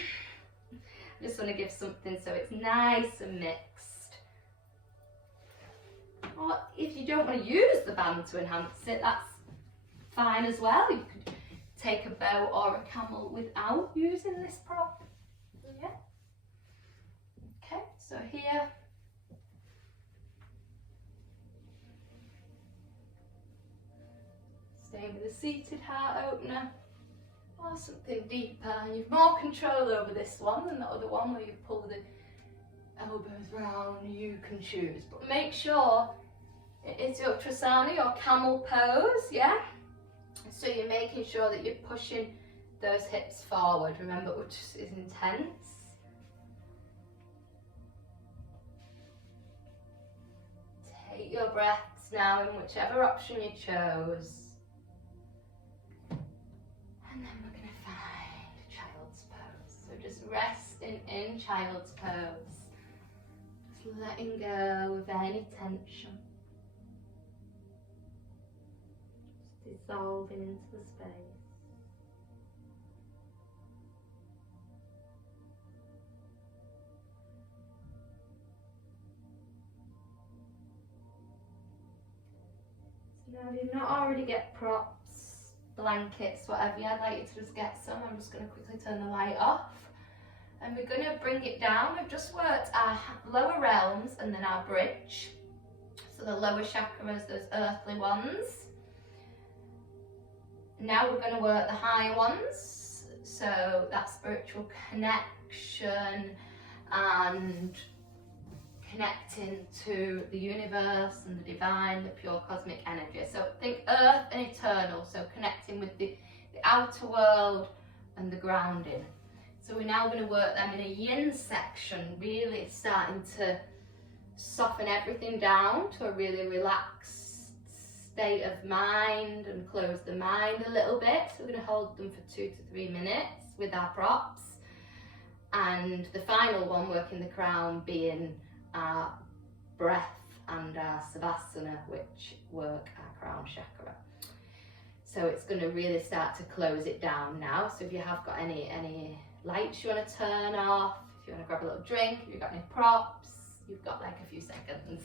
just want to give something so it's nice and mixed. Or if you don't want to use the band to enhance it, that's fine as well. You could take a bow or a camel without using this prop. Yeah. Okay, so here, staying with a seated heart opener, or something deeper, and you've more control over this one than the other one where you pull the elbows round. You can choose, but make sure it is your Trasana, your camel pose, yeah? So you're making sure that you're pushing those hips forward, remember, which is intense. Take your breaths now in whichever option you chose. And then we're going to find child's pose. So just resting in child's pose. Just letting go of any tension. Just dissolving into the space. Now, if you've not already get props, blankets, whatever, I'd like you to just get some. I'm just going to quickly turn the light off. And we're going to bring it down. We've just worked our lower realms and then our bridge. So the lower chakras, those earthly ones. Now we're going to work the higher ones. So that spiritual connection and connecting to the universe and the divine, the pure cosmic energy. So think earth and eternal, so connecting with the outer world and the grounding. So we're now going to work them in a yin section, really starting to soften everything down to a really relaxed state of mind and close the mind a little bit. So we're going to hold them for 2 to 3 minutes with our props. And the final one, working the crown, being our breath and our savasana, which work our crown chakra. So it's going to really start to close it down now. So if you have got any lights you want to turn off, if you want to grab a little drink, if you've got any props, you've got like a few seconds.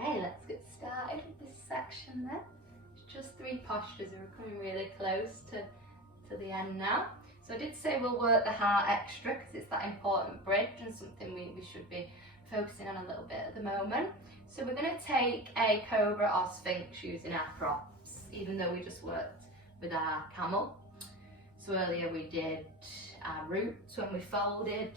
Okay, let's get started with this section then. It's just 3 postures, and we're coming really close to the end now. So I did say we'll work the heart extra because it's that important bridge and something we should be focusing on a little bit at the moment. So we're going to take a cobra or sphinx using our props, even though we just worked with our camel. So earlier we did our roots when we folded,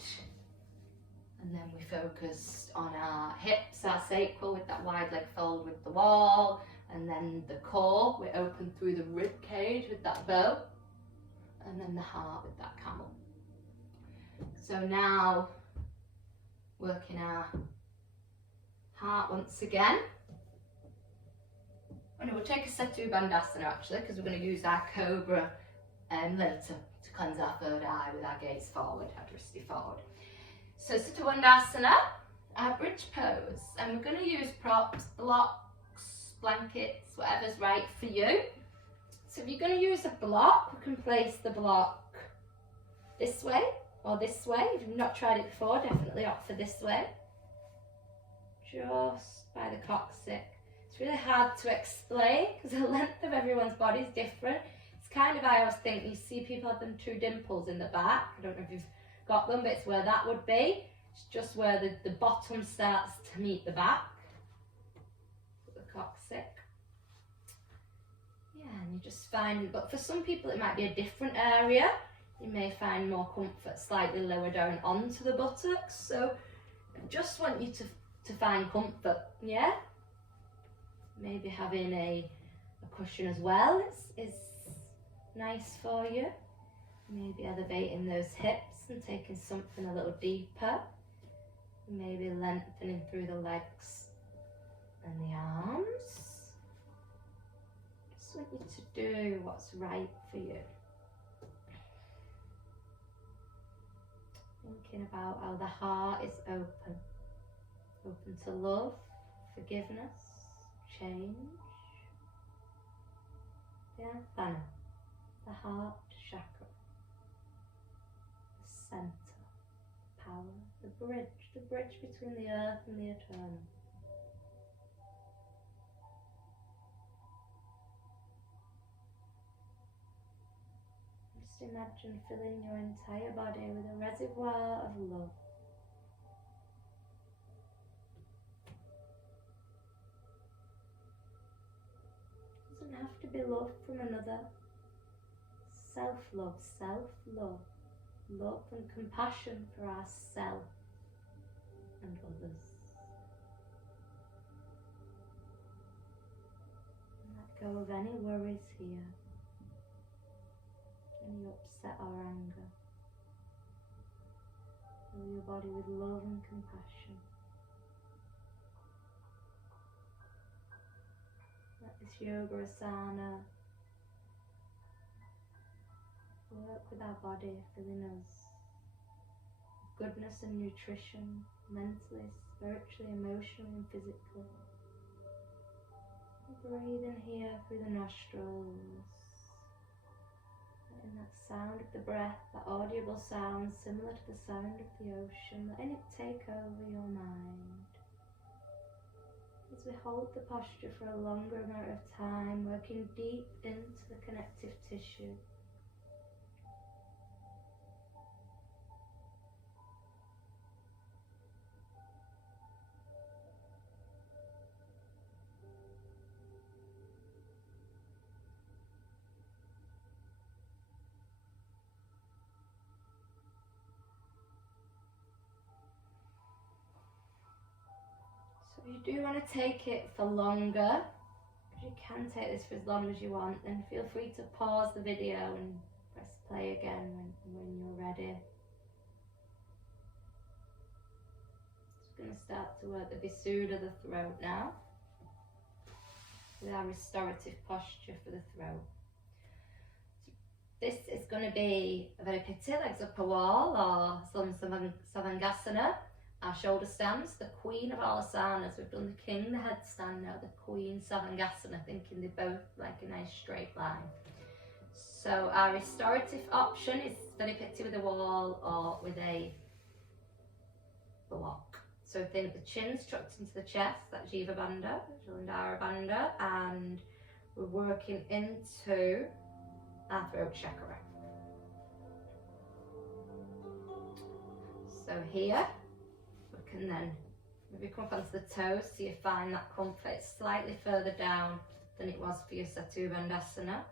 and then we focused on our hips, our sacral with that wide leg fold with the wall, and then the core, we opened through the rib cage with that bow, and then the heart with that camel. So now working our heart once again. Oh no, we'll take a Setu Bandhasana actually, because we're going to use our cobra later to cleanse our third eye with our gaze forward, our drishti forward. So Setu Bandhasana, our bridge pose, and we're going to use props, blocks, blankets, whatever's right for you. So if you're going to use a block, we can place the block this way or this way. If you've not tried it before, definitely opt for this way. Just by the coccyx. It's really hard to explain because the length of everyone's body is different. It's kind of, I always think, you see people have them 2 dimples in the back. I don't know if you've got them, but it's where that would be. It's just where the bottom starts to meet the back. The coccyx. Yeah, and you just find, but for some people it might be a different area. You may find more comfort slightly lower down onto the buttocks. So I just want you to find comfort, yeah? Maybe having a cushion as well is nice for you. Maybe elevating those hips and taking something a little deeper. Maybe lengthening through the legs and the arms. Just want you to do what's right for you. Thinking about how the heart is open. Open to love, forgiveness, change. The Anthana, the heart chakra, the center, power, the bridge between the earth and the eternal. Just imagine filling your entire body with a reservoir of love. Doesn't have to be love from another. Self-love, self-love, love and compassion for ourselves and others. And let go of any worries here, any upset or anger. Fill your body with love and compassion. Let this yoga asana work with our body, filling us with goodness and nutrition, mentally, spiritually, emotionally and physically. Breathe in here through the nostrils. Letting that sound of the breath, that audible sound similar to the sound of the ocean, letting it take over your mind. As we hold the posture for a longer amount of time, working deep into the connective tissue. So if you do want to take it for longer, you can take this for as long as you want, then feel free to pause the video and press play again when you're ready. Just going to start to work the Visuddha, the throat now, with our restorative posture for the throat. This is going to be a very piti, legs up a wall, or some Savangasana, our shoulder stands, the queen of all asanas. We've done the king, the headstand, now the queen, Savangasana, thinking they're both like a nice straight line. So our restorative option is very piti with a wall or with a block. So think the chin's tucked into the chest, that's Jiva Bandha, Jalandhara Bandha, and we're working into our throat chakra. So here, we can then maybe come up onto the toes so you find that comfort slightly further down than it was for your Setu Bandhasana.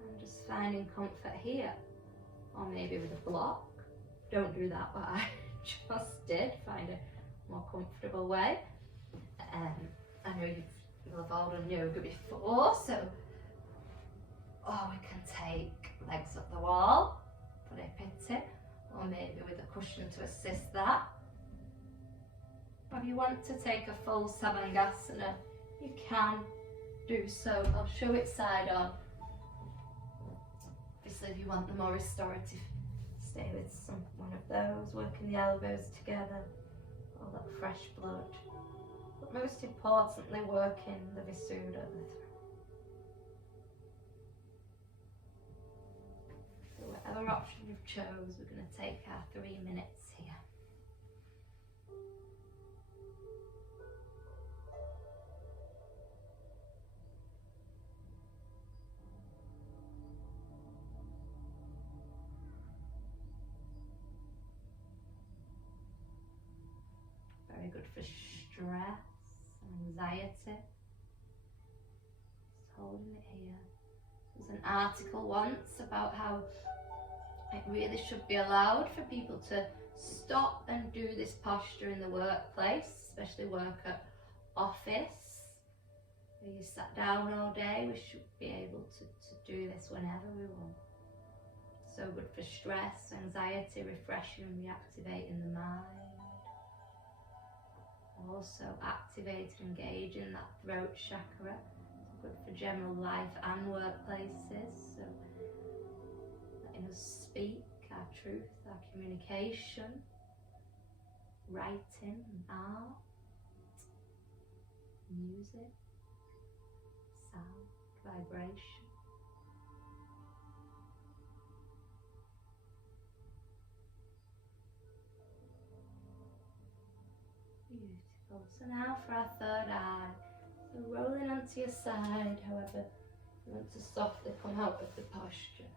And just finding comfort here, or maybe with a block. Don't do that, but I just did. Find a more comfortable way. I know you'll have all done yoga before, so we can take legs up the wall, put a piti, or maybe with a cushion to assist that. If you want to take a full Savangasana, you can do so. I'll show it side on. Obviously, if you want the more restorative, stay with one of those, working the elbows together, all that fresh blood. But most importantly, working the Visuddha, the throat. So whatever option you've chose, we're going to take our 3 minutes here. Very good for stress and anxiety. Just holding it here. There's an article once about how it really should be allowed for people to stop and do this posture in the workplace, especially work at office, where you sat down all day. We should be able to do this whenever we want. So good for stress, anxiety, refreshing and reactivating the mind. Also activating and engaging that throat chakra. Good for general life and workplaces. So letting us speak our truth, our communication, writing and art, music, sound, vibration. Beautiful. So now for our third eye. So rolling onto your side, however you want to softly come out of the posture,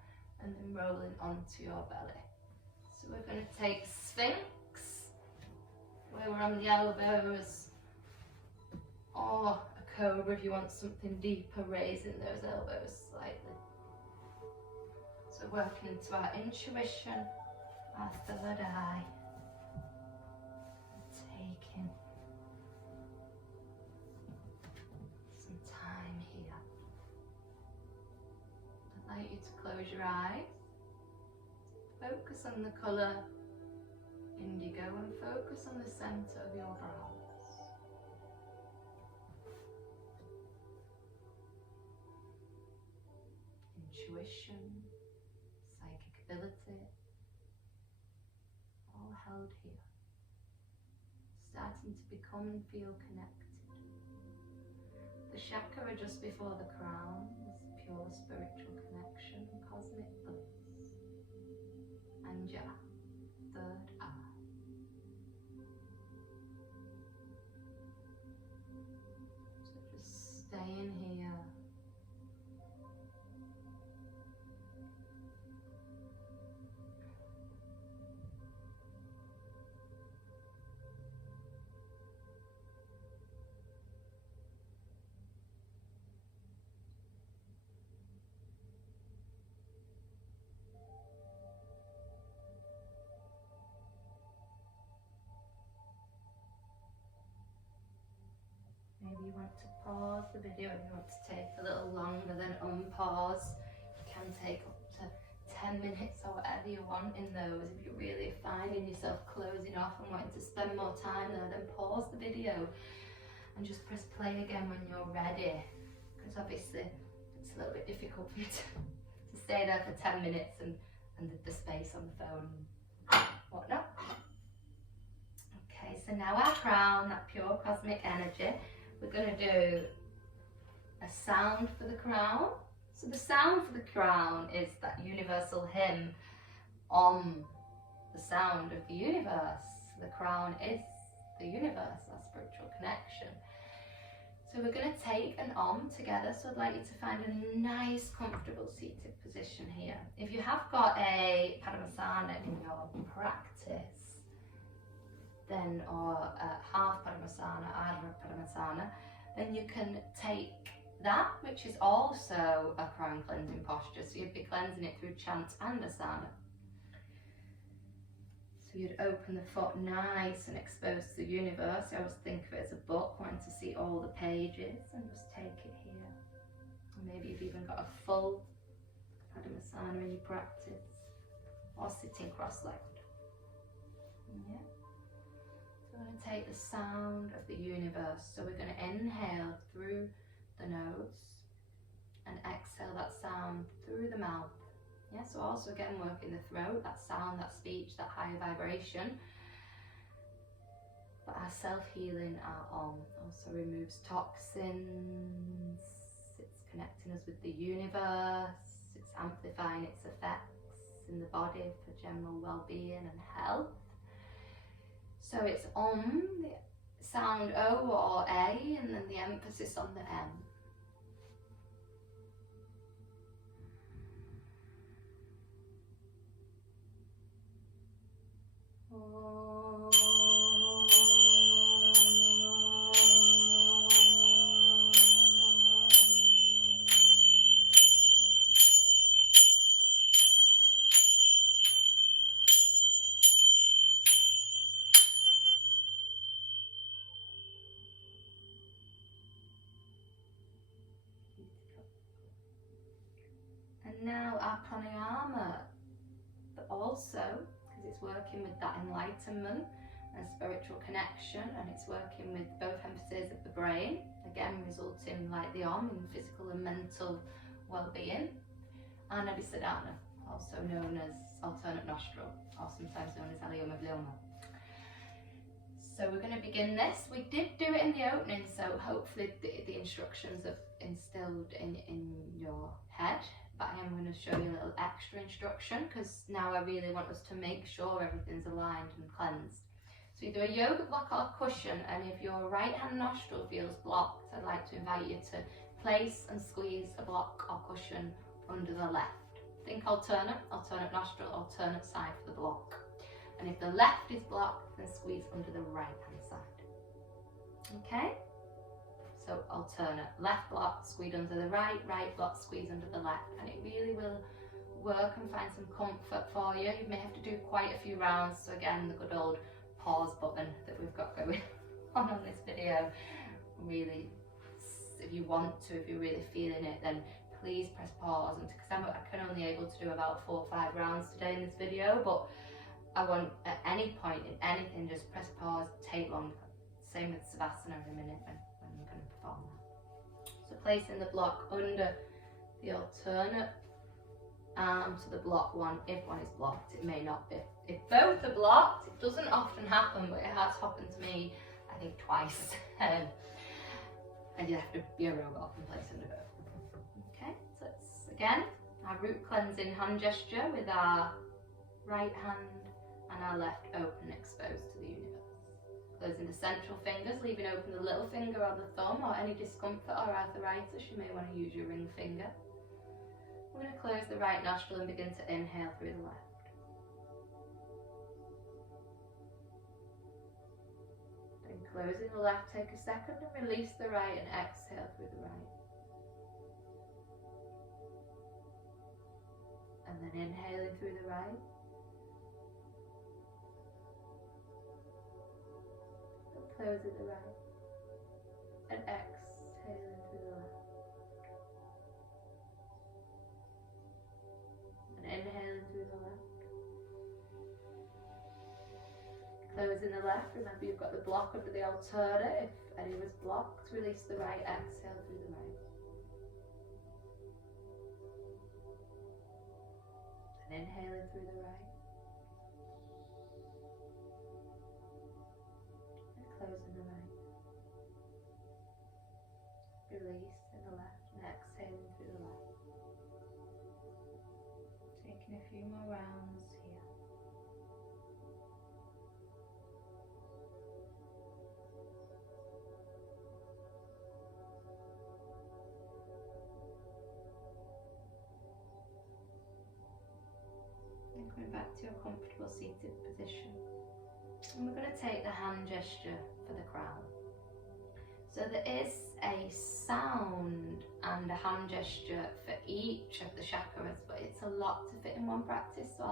and then rolling onto your belly. So we're going to take Sphinx, where we're on the elbows, or a cobra if you want something deeper, raising those elbows slightly. So working into our intuition, our third eye, taking some time here. I'd like you to close your eyes, focus on the colour indigo and focus on the centre of your brows. Intuition, psychic ability, all held here. Starting to become and feel connected. The chakra just before the crown is pure spiritual connection, cosmic bliss. And your third eye. So just staying here. to pause the video if you want to take a little longer than unpause. You can take up to 10 minutes or whatever you want in those. If you're really finding yourself closing off and wanting to spend more time there, then pause the video and just press play again when you're ready, because obviously it's a little bit difficult for you to stay there for 10 minutes and the space on the phone and whatnot. Okay, so now our crown, that pure cosmic energy, we're going to do a sound for the crown. So the sound for the crown is that universal hymn on the sound of the universe. The crown is the universe, our spiritual connection. So we're going to take an together, so I'd like you to find a nice comfortable seated position here. If you have got a Padmasana in your practice, then, or half Padmasana, Ardha Padmasana, then you can take that, which is also a crown cleansing posture, so you'd be cleansing it through chant and asana. So you'd open the foot nice and exposed to the universe. I always think of it as a book, wanting to see all the pages, and just take it here. And maybe you've even got a full Padmasana in your practice, or sitting cross-legged. Yeah. So we're going to take the sound of the universe. So we're going to inhale through the nose and exhale that sound through the mouth. Yeah, so also again working the throat, that sound, that speech, that higher vibration. But our self-healing, our also removes toxins, it's connecting us with the universe, it's amplifying its effects in the body for general well-being and health. So it's the sound O or A, and then the emphasis on the M. And now our pranayama, but also, because it's working with that enlightenment and spiritual connection, and it's working with both hemispheres of the brain, again resulting like the in physical and mental well-being. And Abhisadana, also known as alternate nostril, or sometimes known as Aliyoma Vyoma. So we're going to begin this. We did do it in the opening, so hopefully the instructions are instilled in your head. But I am going to show you a little extra instruction, because now I really want us to make sure everything's aligned and cleansed. So either a yoga block or a cushion, and if your right hand nostril feels blocked, I'd like to invite you to place and squeeze a block or cushion under the left. Think alternate nostril, alternate side for the block. And if the left is blocked, then squeeze under the right hand side. Okay? So alternate, left block, squeeze under the right, right block, squeeze under the left. And it really will work and find some comfort for you. You may have to do quite a few rounds. So again, the good old pause button that we've got going on this video. Really, if you want to, if you're really feeling it, then please press pause. And because I can only able to do about 4 or 5 rounds today in this video, but I want at any point in anything, just press pause, take longer. Same with Savasana in a minute when we're going to perform that. So placing the block under the alternate arm to the block one, if one is blocked. It may not be. If both are blocked, it doesn't often happen, but it has happened to me, I think twice. And you have to be a robot and place under both. Okay, so it's again our root cleansing hand gesture with our right hand and our left open, exposed to the universe. Closing the central fingers, leaving open the little finger or the thumb, or any discomfort or arthritis, you may want to use your ring finger. We're going to close the right nostril and begin to inhale through the left. Then closing the left, take a second and release the right and exhale through the right. And then inhaling through the right. Closing the right and exhale closing the left. Remember, you've got the block under the alternate. If any was blocked, release the right, exhale through the right. And inhaling through the right. And closing the right. Release in the left and exhaling through the left. Taking a few more rounds here. And coming back to a comfortable seated position. And we're going to take the hand gesture for the crown. So there is a sound and a hand gesture for each of the chakras, but it's a lot to fit in one practice, so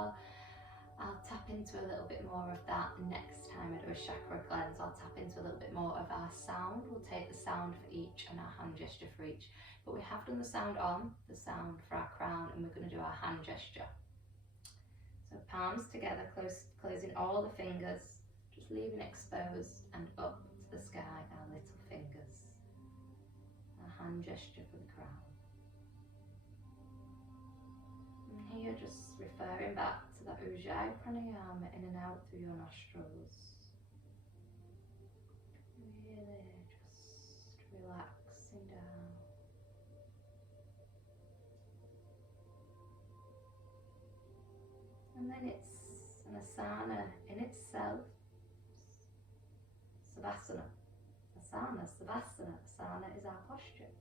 I'll tap into a little bit more of that next time I do a chakra cleanse. I'll tap into a little bit more of our sound. We'll take the sound for each and our hand gesture for each. But we have done the sound for our crown, and we're going to do our hand gesture. So palms together, closing all the fingers, just leaving exposed and up to the sky, our little fingers. A hand gesture for the crown. And here just referring back to that Ujjayi pranayama, in and out through your nostrils. Really just relaxing down. And then it's an asana in itself. Savasana. Asana, Savasana. Asana is our posture.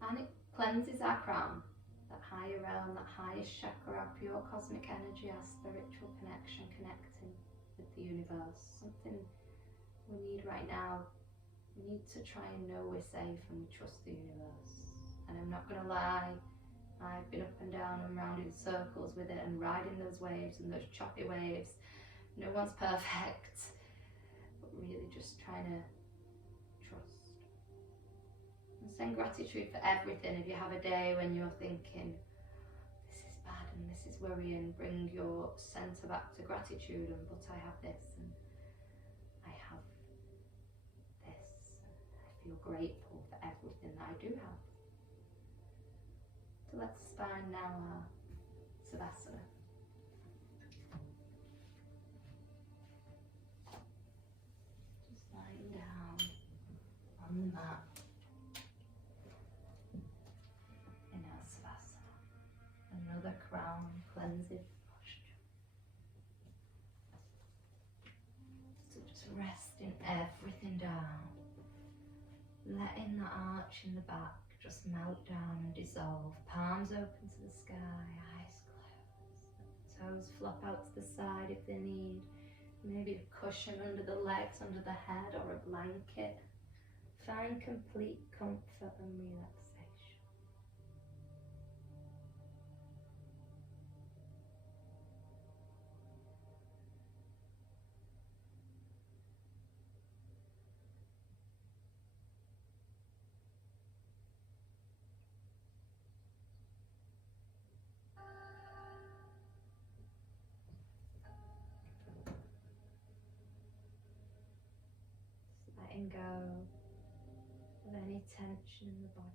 And it cleanses our crown, that higher realm, that highest chakra, our pure cosmic energy, our spiritual connection, connecting with the universe. Something we need right now. We need to try and know we're safe and we trust the universe. And I'm not going to lie, I've been up and down and round in circles with it and riding those waves and those choppy waves. No one's perfect. Really just trying to trust and send gratitude for everything. If you have a day when you're thinking this is bad and this is worrying, bring your center back to gratitude, and but I have this and I have this and I feel grateful for everything that I do have. So let's spine now our Savasana. On the mat in our Savasana, another crown cleansing posture. So just resting everything down, letting the arch in the back just melt down and dissolve. Palms open to the sky, eyes closed, toes flop out to the side if they need. Maybe a cushion under the legs, under the head, or a blanket. Find complete comfort and relaxation. Just letting go of any tension in the body.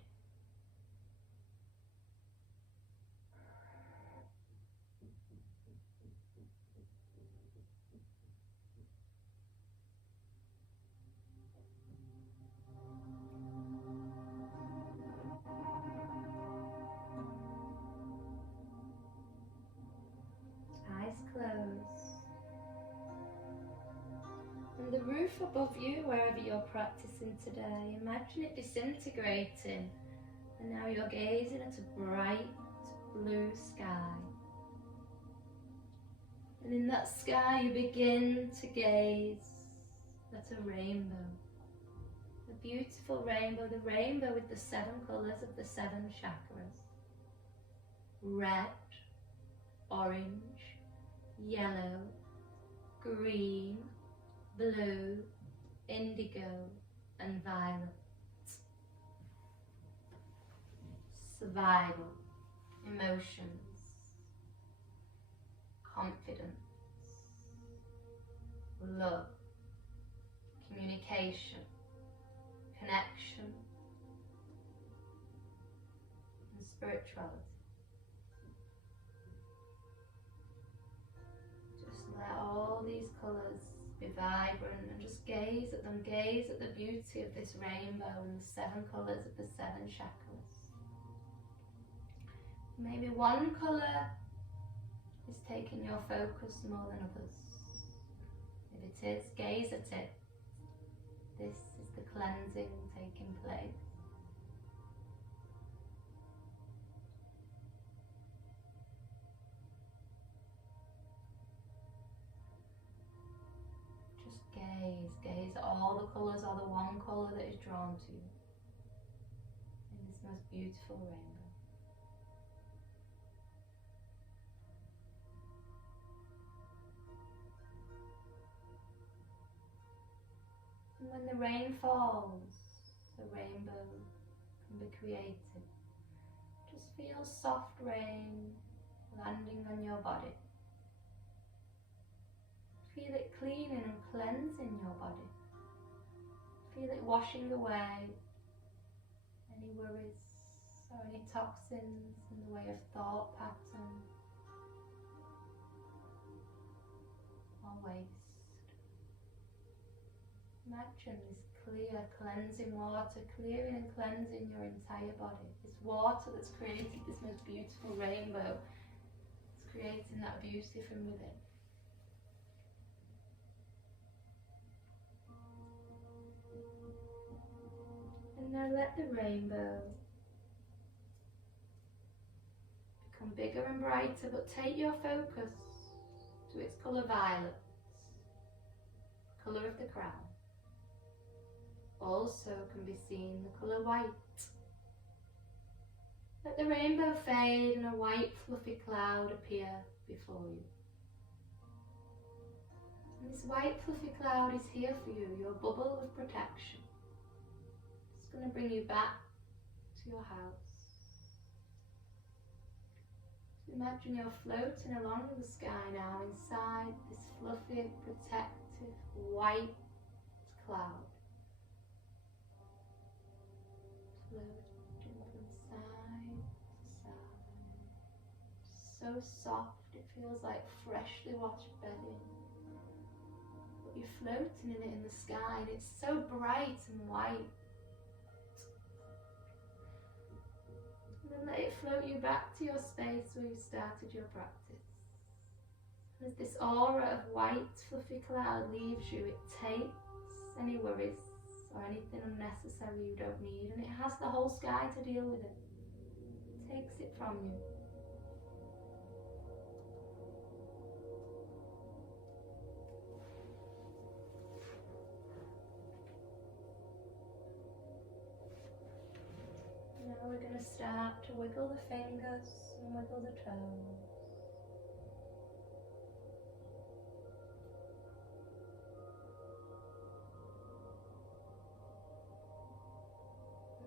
Eyes closed. And the roof above you, wherever you're practicing today, imagine it disintegrating, and now you're gazing at a bright blue sky. And in that sky you begin to gaze at a rainbow. A beautiful rainbow, the rainbow with the 7 colours of the 7 chakras. Red, orange, yellow, green, blue, indigo and violet. Survival, emotions, confidence, love, communication, connection, and spirituality. Just let all these colours be vibrant and just gaze at them. Gaze at the beauty of this rainbow and the 7 colours of the 7 chakras. Maybe one colour is taking your focus more than others. If it is, gaze at it. This is the cleansing taking place. Just gaze. Gaze at all the colours or the one colour that is drawn to you in this most beautiful rainbow. When the rain falls, the rainbow can be created. Just feel soft rain landing on your body. Feel it cleaning and cleansing your body. Feel it washing away any worries or any toxins in the way of thought pattern or waste. Imagine this clear, cleansing water, clearing and cleansing your entire body. This water that's created this most beautiful rainbow, it's creating that beauty from within. And now let the rainbow become bigger and brighter, but take your focus to its colour violet, colour of the crown. Also can be seen the colour white. Let the rainbow fade and a white fluffy cloud appear before you. And this white fluffy cloud is here for you, your bubble of protection. It's going to bring you back to your house. So imagine you're floating along the sky now inside this fluffy, protective, white cloud. Floating from side to side. So soft, it feels like freshly washed bedding. But you're floating in it in the sky and it's so bright and white. And then let it float you back to your space where you started your practice. As this aura of white fluffy cloud leaves you, it takes any worries or anything unnecessary you don't need, and it has the whole sky to deal with it. It takes it from you. Now we're going to start to wiggle the fingers and wiggle the toes.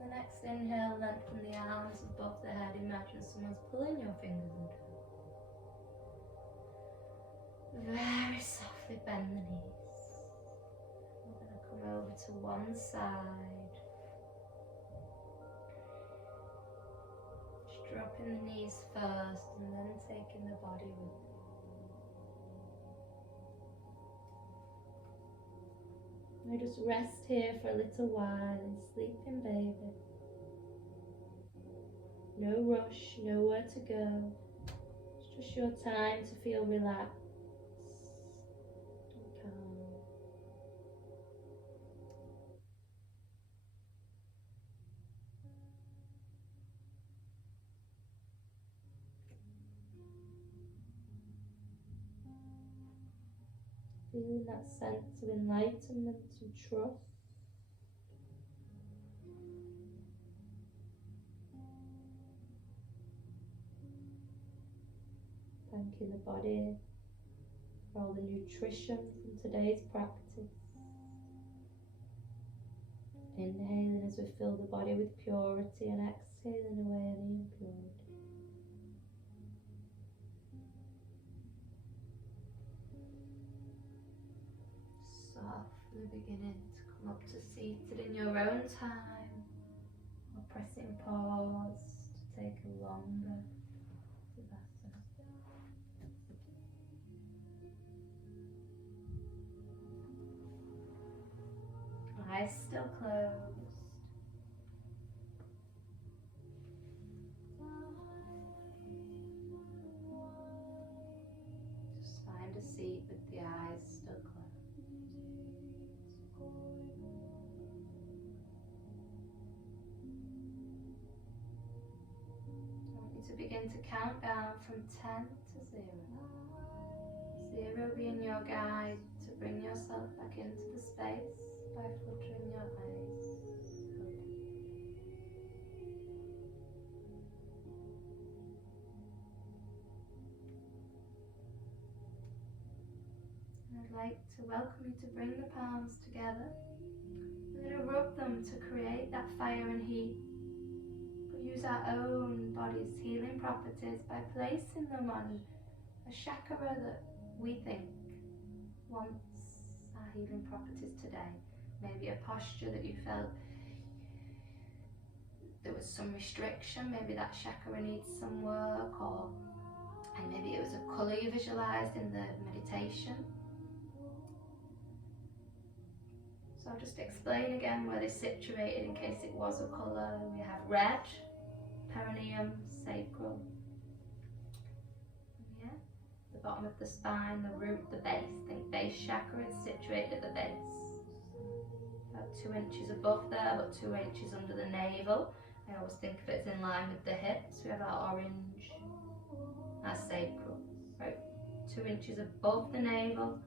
The next inhale, lengthen the arms above the head. Imagine someone's pulling your fingers and toes. Very softly bend the knees. We're going to come over to one side. Just dropping the knees first and then taking the body with you. We just rest here for a little while in sleeping baby. No rush, nowhere to go. It's just your time to feel relaxed and calm. Feeling that sense of enlightenment and trust. Thanking the body for all the nutrition from today's practice. Inhaling as we fill the body with purity and exhaling away any impurity. hopefully beginning to come up to seated in your own time, or pressing pause to take a longer Savasana. Eyes still closed. Just find a seat with the eyes still closed. I want you to begin to count down from 10 to 0. 0 being your guide to bring yourself back into the space by fluttering your eyes open. I'd like to welcome you to bring the palms together. We're going to rub them to create that fire and heat, but use our own body's healing properties by placing them on a chakra that we think wants our healing properties today. Maybe a posture that you felt there was some restriction, maybe that chakra needs some work, and maybe it was a colour you visualised in the meditation. So I'll just explain again where they're situated in case it was a colour. We have red, perineum, sacral. Yeah, the bottom of the spine, the root, the base. Think base chakra, it's situated at the base. About 2 inches above there, but 2 inches under the navel. I always think of it as in line with the hips. We have our orange, our sacral, right? 2 inches above the navel.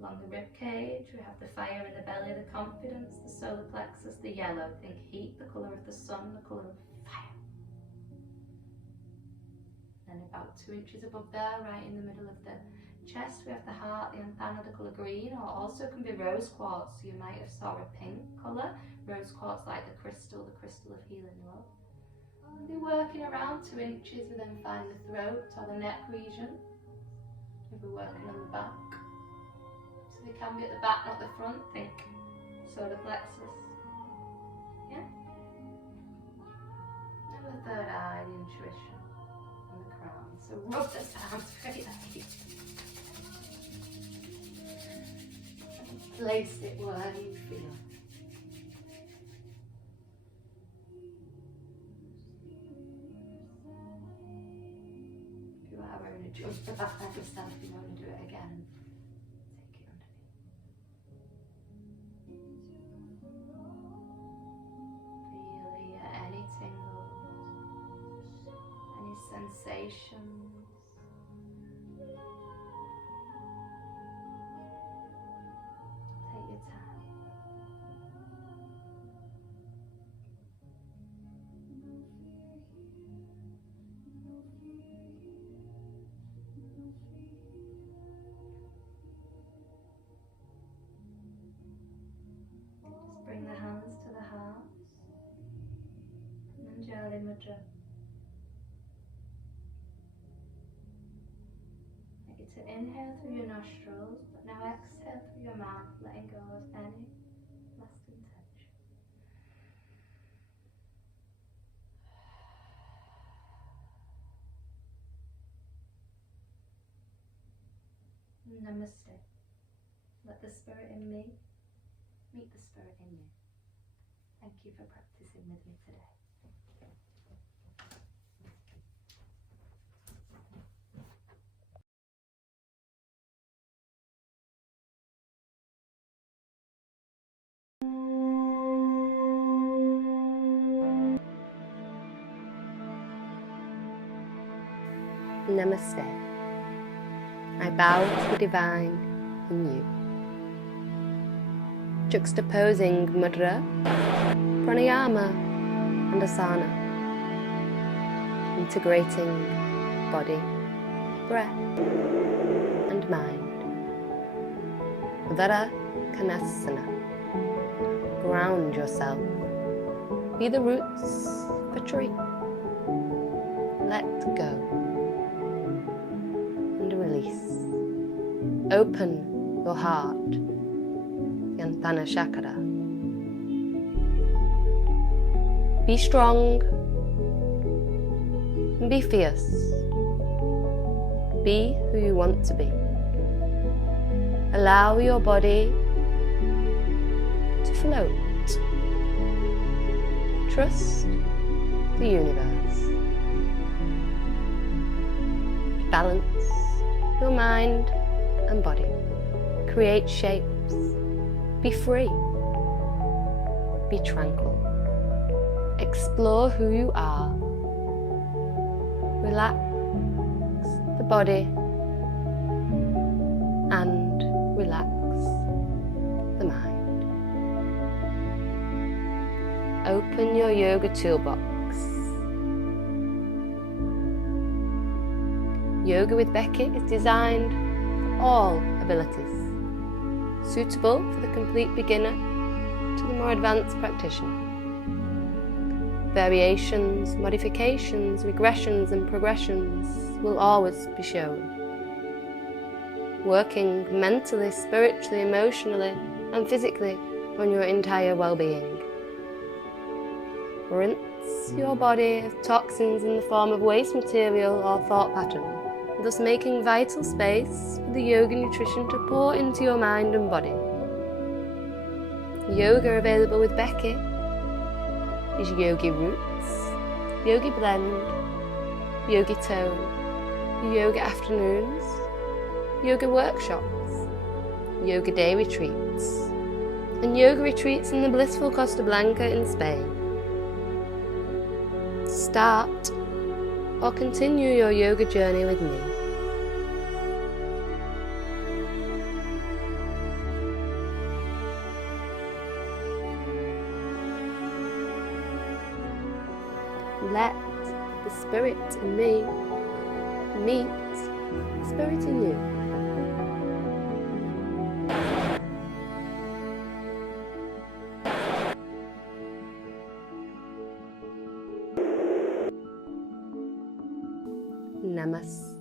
Along the rib cage, we have the fire in the belly, the confidence, the solar plexus, the yellow. Think heat, the colour of the sun, the colour of fire. Then about 2 inches above there, right in the middle of the chest, we have the heart, the antenna, the colour green, or also can be rose quartz. So you might have saw a pink colour. Rose quartz like the crystal of healing love. And be working around 2 inches, we then find the throat or the neck region. If we're working on the back. So they can be at the back, not the front. Think solar plexus. Yeah? And the third eye, the intuition, and the crown. So rub the palms very lightly. And place it where you feel. If you are wearing a jumper back like yourself, you want to do it again. Sensations. Take your time. Just bring the hands to the heart. Manjali Mudra. To inhale through your nostrils, but now exhale through your mouth, letting go of any lasting tension. Namaste. Let the spirit in me meet the spirit in you. Thank you for practicing with me today. Namaste. I bow to the divine in you. Juxtaposing mudra, pranayama and asana. Integrating body, breath and mind. Udara Kanasana. Ground yourself. Be the roots of a tree. Let go. Release. Open your heart than a chakra. Be strong and be fierce. Be who you want to be. Allow your body to float. Trust the universe. Balance your mind and body. Create shapes. Be free. Be tranquil. Explore who you are. Relax the body and relax the mind. Open your yoga toolbox. Yoga with Becky is designed for all abilities, suitable for the complete beginner to the more advanced practitioner. Variations, modifications, regressions and progressions will always be shown. Working mentally, spiritually, emotionally and physically on your entire well-being. Rinse your body of toxins in the form of waste material or thought pattern, thus making vital space for the yoga nutrition to pour into your mind and body. Yoga available with Becky is Yogi Roots, Yogi Blend, Yogi Tone, Yoga Afternoons, Yoga Workshops, Yoga Day Retreats, and Yoga Retreats in the blissful Costa Blanca in Spain. Start or continue your yoga journey with me. Let the spirit in me meet the spirit in you. Namaste.